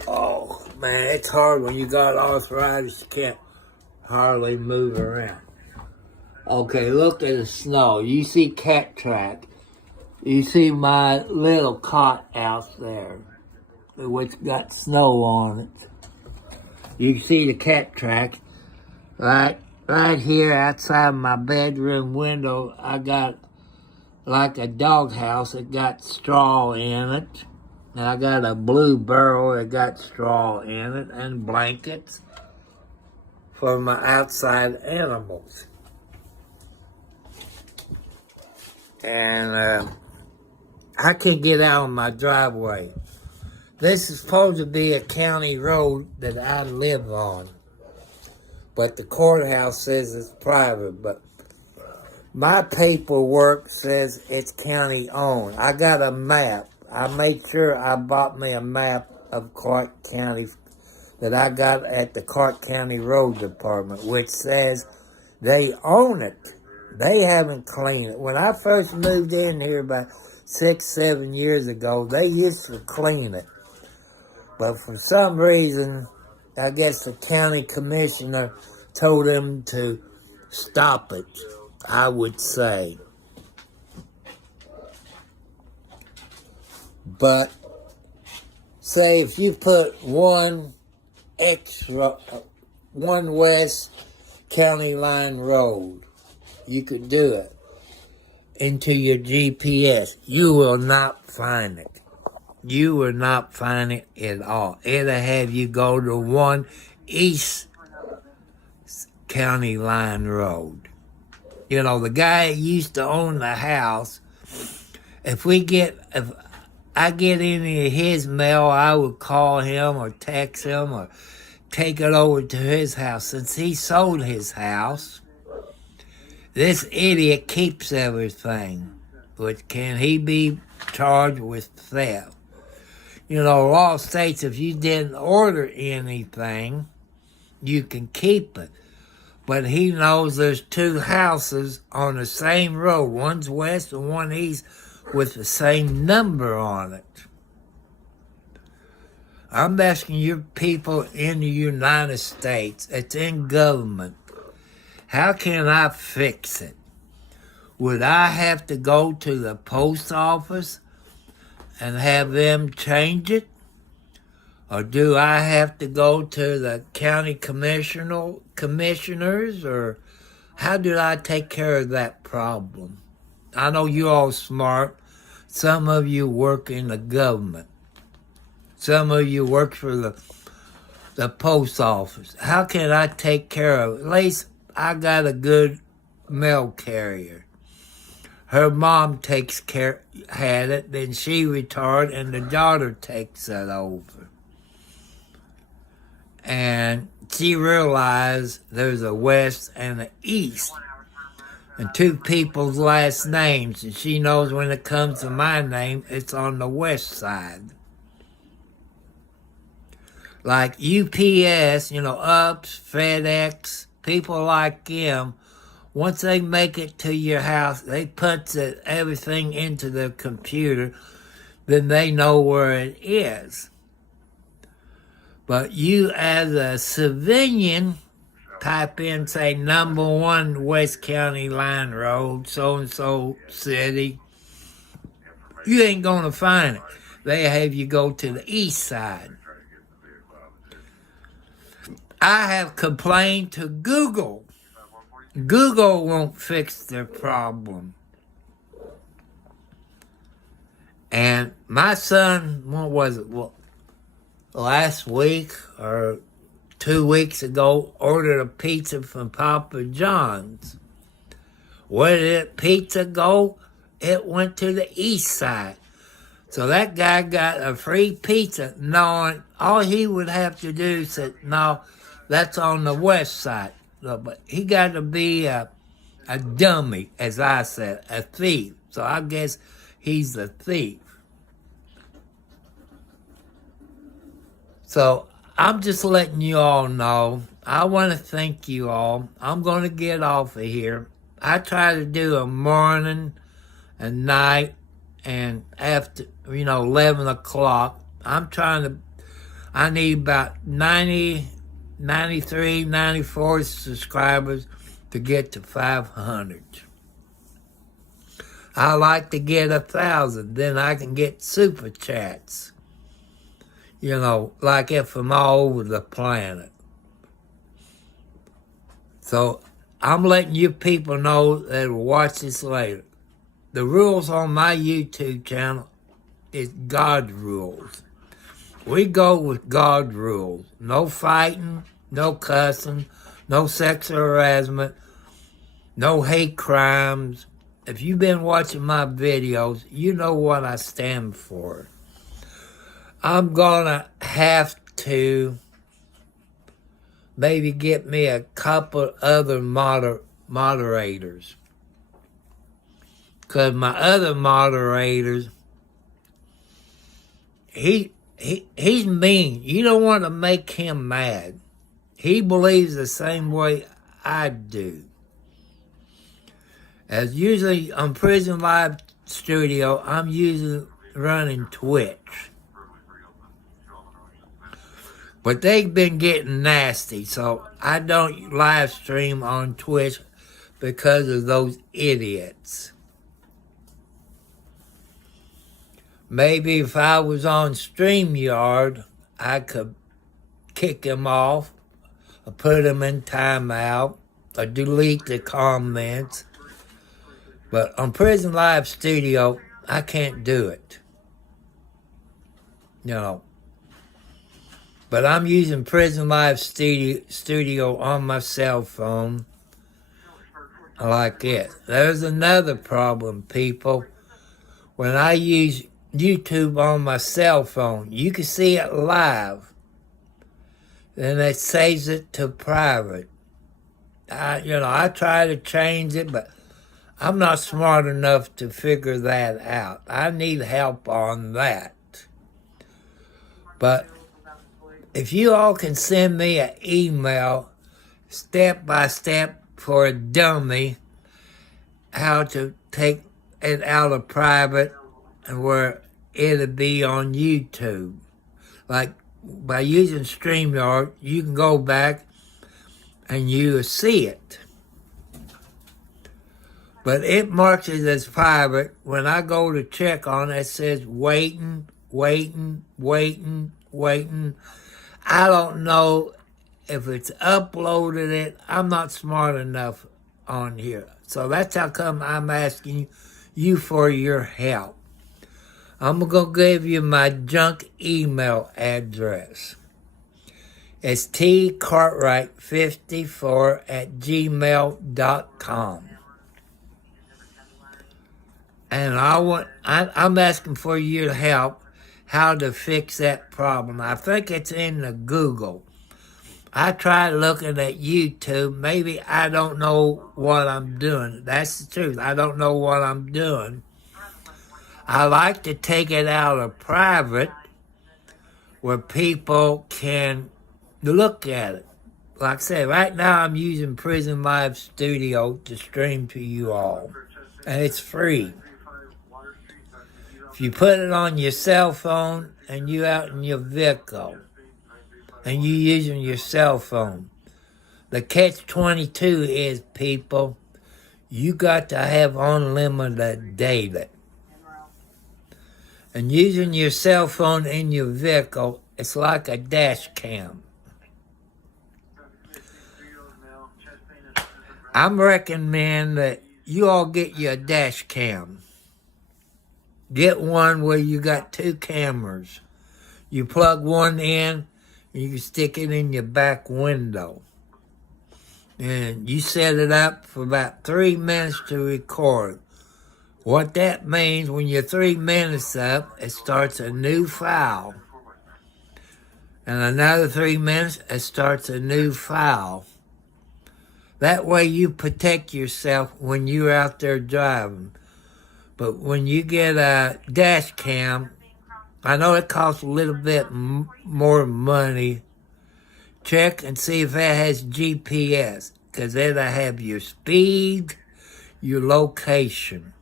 Oh, man, it's hard when you got arthritis. You can't hardly move around. Okay, look at the snow. You see cat track. You see my little cot out there, which got snow on it. You see the cat track. Right here outside my bedroom window, I got like a doghouse that got straw in it. And I got a blue burrow that got straw in it and blankets for my outside animals. And I can get out of my driveway. This is supposed to be a county road that I live on. But the courthouse says it's private. But my paperwork says it's county owned. I got a map. I made sure I bought me a map of Clark County that I got at the Clark County Road Department, which says they own it. They haven't cleaned it. When I first moved in here about 6-7 years ago, they used to clean it. But for some reason, I guess the county commissioner told them to stop it, I would say. But say if you put one West County Line Road, you could do it, into your GPS, you will not find it. You will not find it at all. It'll have you go to one East County Line Road. The guy that used to own the house, if I get any of his mail, I would call him or text him or take it over to his house. Since he sold his house, this idiot keeps everything. But can he be charged with theft? Law states if you didn't order anything, you can keep it. But he knows there's two houses on the same road. One's west and one east with the same number on it. I'm asking you people in the United States, it's in government, how can I fix it? Would I have to go to the post office and have them change it? Or do I have to go to the county commissioners? Or how do I take care of that problem? I know you're all smart. Some of you work in the government. Some of you work for the post office. How can I take care of it? At least I got a good mail carrier. her mom had it, then she retired, and the daughter takes it over. And she realized there's a west and an east, and two people's last names, and she knows when it comes to my name, it's on the west side. Like UPS, UPS, FedEx, people like them, once they make it to your house, they punch everything into the computer, then they know where it is. But you as a civilian, type in, say, number 1 West County Line Road, so-and-so city, you ain't going to find it. They have you go to the east side. I have complained to Google. Google won't fix their problem. And my son, what was it, last week or 2 weeks ago, ordered a pizza from Papa John's. Where did pizza go? It went to the east side. So that guy got a free pizza, knowing all he would have to do is say, no, that's on the west side. So, but he got to be a dummy, as I said, a thief. So I guess he's a thief. So I'm just letting you all know. I want to thank you all. I'm going to get off of here. I try to do a morning and night and after, 11 o'clock. I need about 90, 93, 94 subscribers to get to 500. I like to get 1,000. Then I can get super chats. Like it from all over the planet. So I'm letting you people know that will watch this later. The rules on my YouTube channel is God rules. We go with God rules. No fighting, no cussing, no sexual harassment, no hate crimes. If you've been watching my videos, you know what I stand for. I'm gonna have to maybe get me a couple other moderators. Because my other moderators, he's mean. You don't want to make him mad. He believes the same way I do. As usually on Prison Live Studio, I'm running Twitch. But they've been getting nasty, so I don't live stream on Twitch because of those idiots. Maybe if I was on StreamYard, I could kick them off, or put them in timeout, or delete the comments. But on Prison Live Studio, I can't do it. But I'm using Prison Live Studio on my cell phone. I like it. There's another problem, people. When I use YouTube on my cell phone, you can see it live. Then it saves it to private. I try to change it, but I'm not smart enough to figure that out. I need help on that. But if you all can send me an email, step by step for a dummy, how to take it out of private and where it'll be on YouTube. Like by using StreamYard, you can go back and you'll see it. But it marks it as private. When I go to check on it, it says waiting. I don't know if it's uploaded it. I'm not smart enough on here. So that's how come I'm asking you for your help. I'm going to give you my junk email address. It's tcartwright54@gmail.com. And I'm asking for your help how to fix that problem. I think it's in the Google. I tried looking at YouTube. Maybe I don't know what I'm doing. That's the truth. I don't know what I'm doing. I like to take it out of private where people can look at it. Like I said, right now I'm using Prison Live Studio to stream to you all. And it's free. If you put it on your cell phone and you out in your vehicle and you using your cell phone, the catch-22 is, people, you got to have unlimited data. And using your cell phone in your vehicle, it's like a dash cam. I'm recommending that you all get you a dash cam. Get one where you got 2 cameras. You plug one in, and you can stick it in your back window. And you set it up for about 3 minutes to record. What that means, when you're 3 minutes up, it starts a new file. And another 3 minutes, it starts a new file. That way you protect yourself when you're out there driving. But when you get a dash cam, I know it costs a little bit more money. Check and see if it has GPS, because it'll have your speed, your location.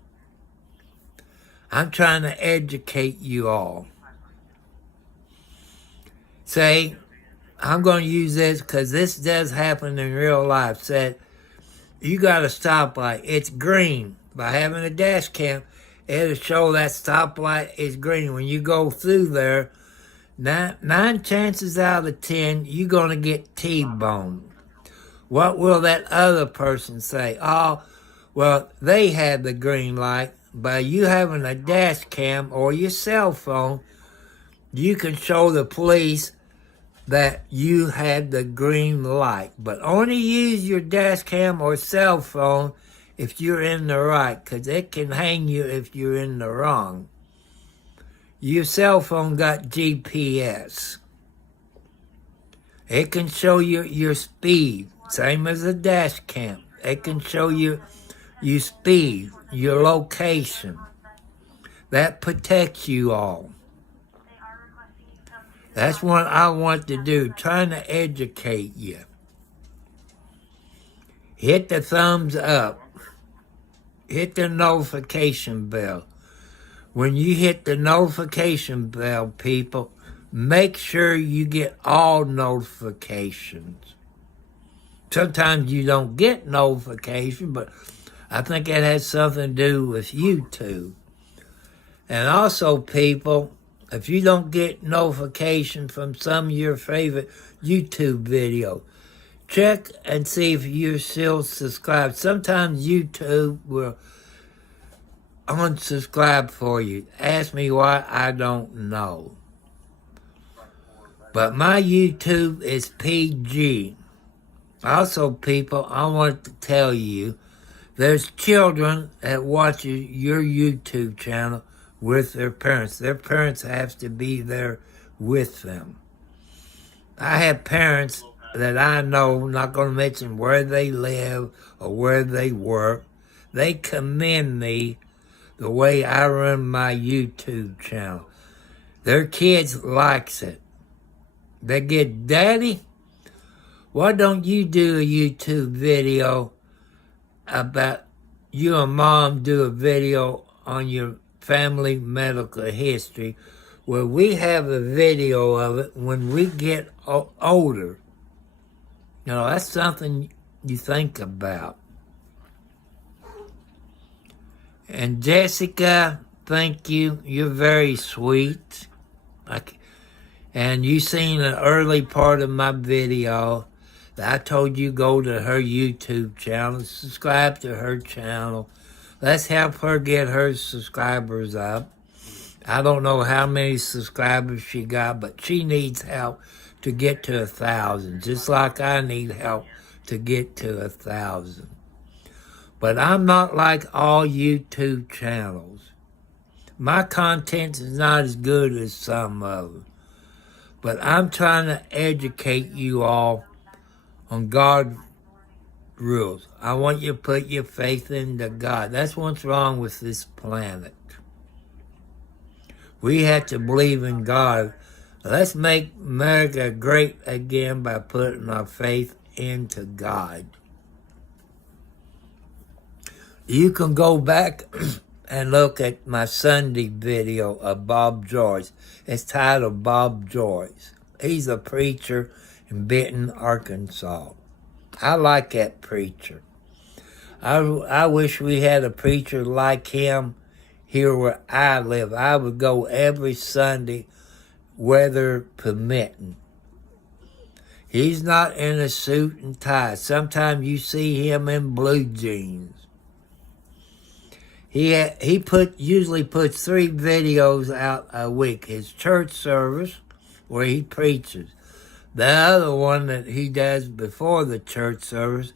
I'm trying to educate you all. Say, I'm going to use this because this does happen in real life. Said, you got a stoplight. It's green. By having a dash cam, it'll show that stoplight is green. When you go through there, nine chances out of 10, you're going to get T-boned. What will that other person say? Oh, well, they had the green light. By you having a dash cam or your cell phone, you can show the police that you had the green light. But only use your dash cam or cell phone if you're in the right, because it can hang you if you're in the wrong. Your cell phone got GPS. It can show you your speed, same as a dash cam. It can show you your speed, your location. That protects you all. That's what I want to do, trying to educate you. Hit the thumbs up. Hit the notification bell. When you hit the notification bell, people, make sure you get all notifications. Sometimes you don't get notifications, but I think it has something to do with YouTube. And also, people, if you don't get notification from some of your favorite YouTube videos, check and see if you're still subscribed. Sometimes YouTube will unsubscribe for you. Ask me why, I don't know. But my YouTube is PG. Also, people, I want to tell you, there's children that watch your YouTube channel with their parents. Their parents have to be there with them. I have parents that I know, not going to mention where they live or where they work. They commend me the way I run my YouTube channel. Their kids likes it. They get, Daddy, why don't you do a YouTube video about you and Mom do a video on your family medical history where we have a video of it when we get older. You know, that's something you think about. And Jessica, thank you. You're very sweet. And you seen an early part of my video that I told you go to her YouTube channel, subscribe to her channel. Let's help her get her subscribers up. I don't know how many subscribers she got, but she needs help to get to 1,000, just like I need help to get to 1,000. But I'm not like all YouTube channels. My content is not as good as some of them. But I'm trying to educate you all on God's rules. I want you to put your faith into God. That's what's wrong with this planet. We have to believe in God. Let's make America great again by putting our faith into God. You can go back and look at my Sunday video of Bob Joyce. It's titled Bob Joyce. He's a preacher in Benton, Arkansas. I like that preacher. I wish we had a preacher like him here where I live. I would go every Sunday, weather permitting. He's not in a suit and tie. Sometimes you see him in blue jeans. He usually puts 3 videos out a week. His church service, where he preaches. The other one that he does before the church service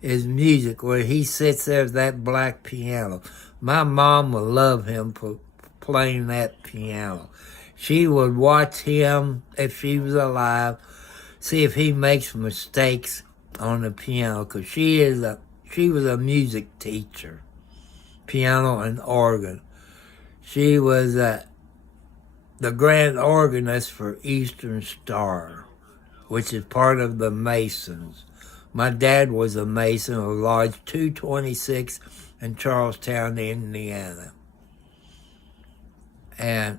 is music, where he sits there with that black piano. My mom would love him for playing that piano. She would watch him if she was alive, see if he makes mistakes on the piano, because she was a music teacher, piano and organ. She was the grand organist for Eastern Star, which is part of the Masons. My dad was a Mason of Lodge 226 in Charlestown, Indiana. And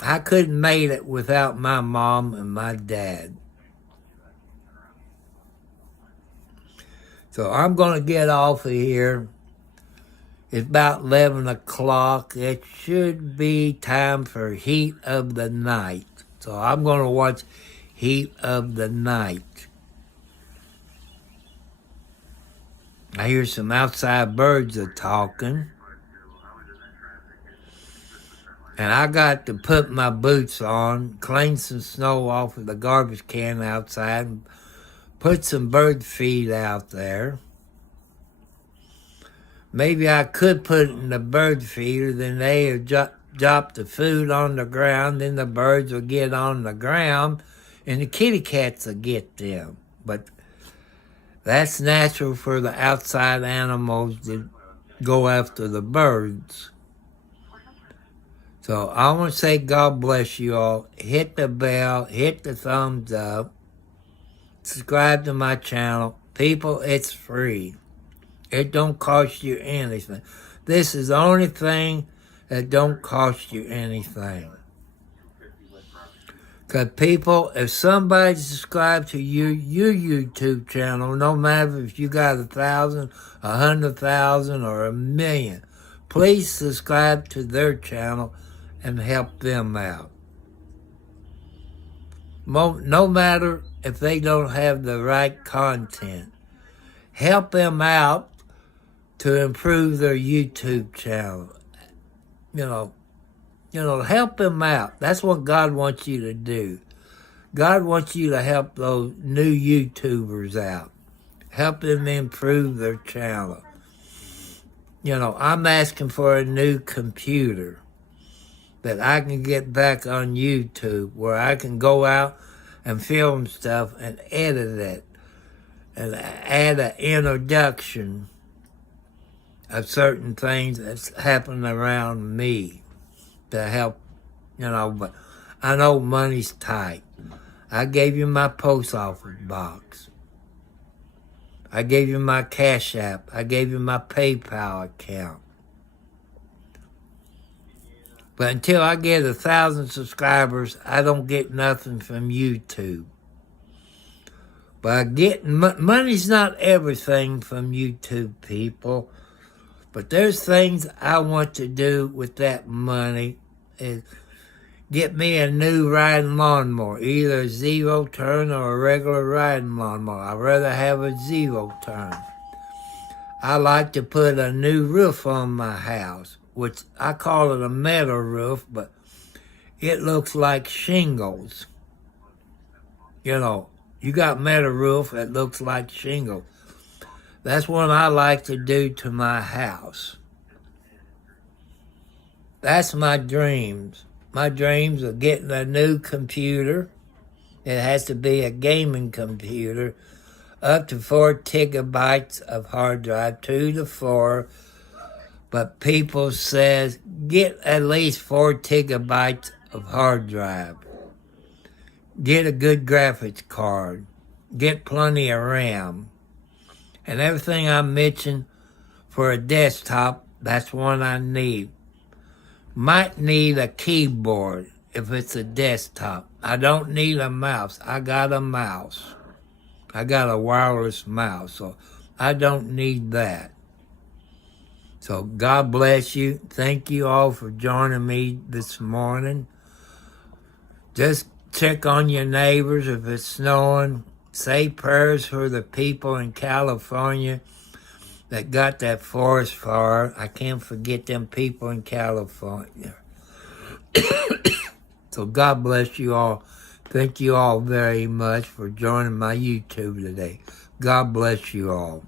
I couldn't make it without my mom and my dad. So I'm going to get off of here. It's about 11 o'clock. It should be time for Heat of the Night. So I'm going to watch Heat of the Night. I hear some outside birds are talking. And I got to put my boots on, clean some snow off of the garbage can outside, and put some bird feed out there. Maybe I could put it in the bird feeder, then they would drop the food on the ground, then the birds will get on the ground, and the kitty cats will get them. But that's natural for the outside animals to go after the birds. So I want to say God bless you all. Hit the bell, hit the thumbs up, subscribe to my channel. People, it's free. It don't cost you anything. This is the only thing that don't cost you anything. Because people, if somebody subscribes to your YouTube channel, no matter if you got 1,000, 100,000, or 1,000,000, please subscribe to their channel and help them out. No matter if they don't have the right content, help them out to improve their YouTube channel. Help them out. That's what God wants you to do. God wants you to help those new YouTubers out. Help them improve their channel. I'm asking for a new computer that I can get back on YouTube, where I can go out and film stuff and edit it and add an introduction of certain things that's happening around me to help, but I know money's tight. I gave you my post office box. I gave you my Cash App. I gave you my PayPal account. But until I get 1,000 subscribers, I don't get nothing from YouTube. But money's not everything from YouTube, people. But there's things I want to do with that money. Is get me a new riding lawnmower, either a zero turn or a regular riding lawnmower. I'd rather have a zero turn. I like to put a new roof on my house, which I call it a metal roof, but it looks like shingles. You got metal roof that looks like shingles. That's what I like to do to my house. That's my dreams. My dreams are getting a new computer. It has to be a gaming computer, up to 4 gigabytes of hard drive, 2 to 4. But people says get at least 4 gigabytes of hard drive. Get a good graphics card. Get plenty of RAM. And everything I mentioned for a desktop, that's one I need. Might need a keyboard if it's a desktop. I don't need a mouse. I got a mouse. I got a wireless mouse, so I don't need that. So God bless you. Thank you all for joining me this morning. Just check on your neighbors if it's snowing. Say prayers for the people in California that got that forest fire. I can't forget them people in California. So God bless you all. Thank you all very much for joining my YouTube today. God bless you all.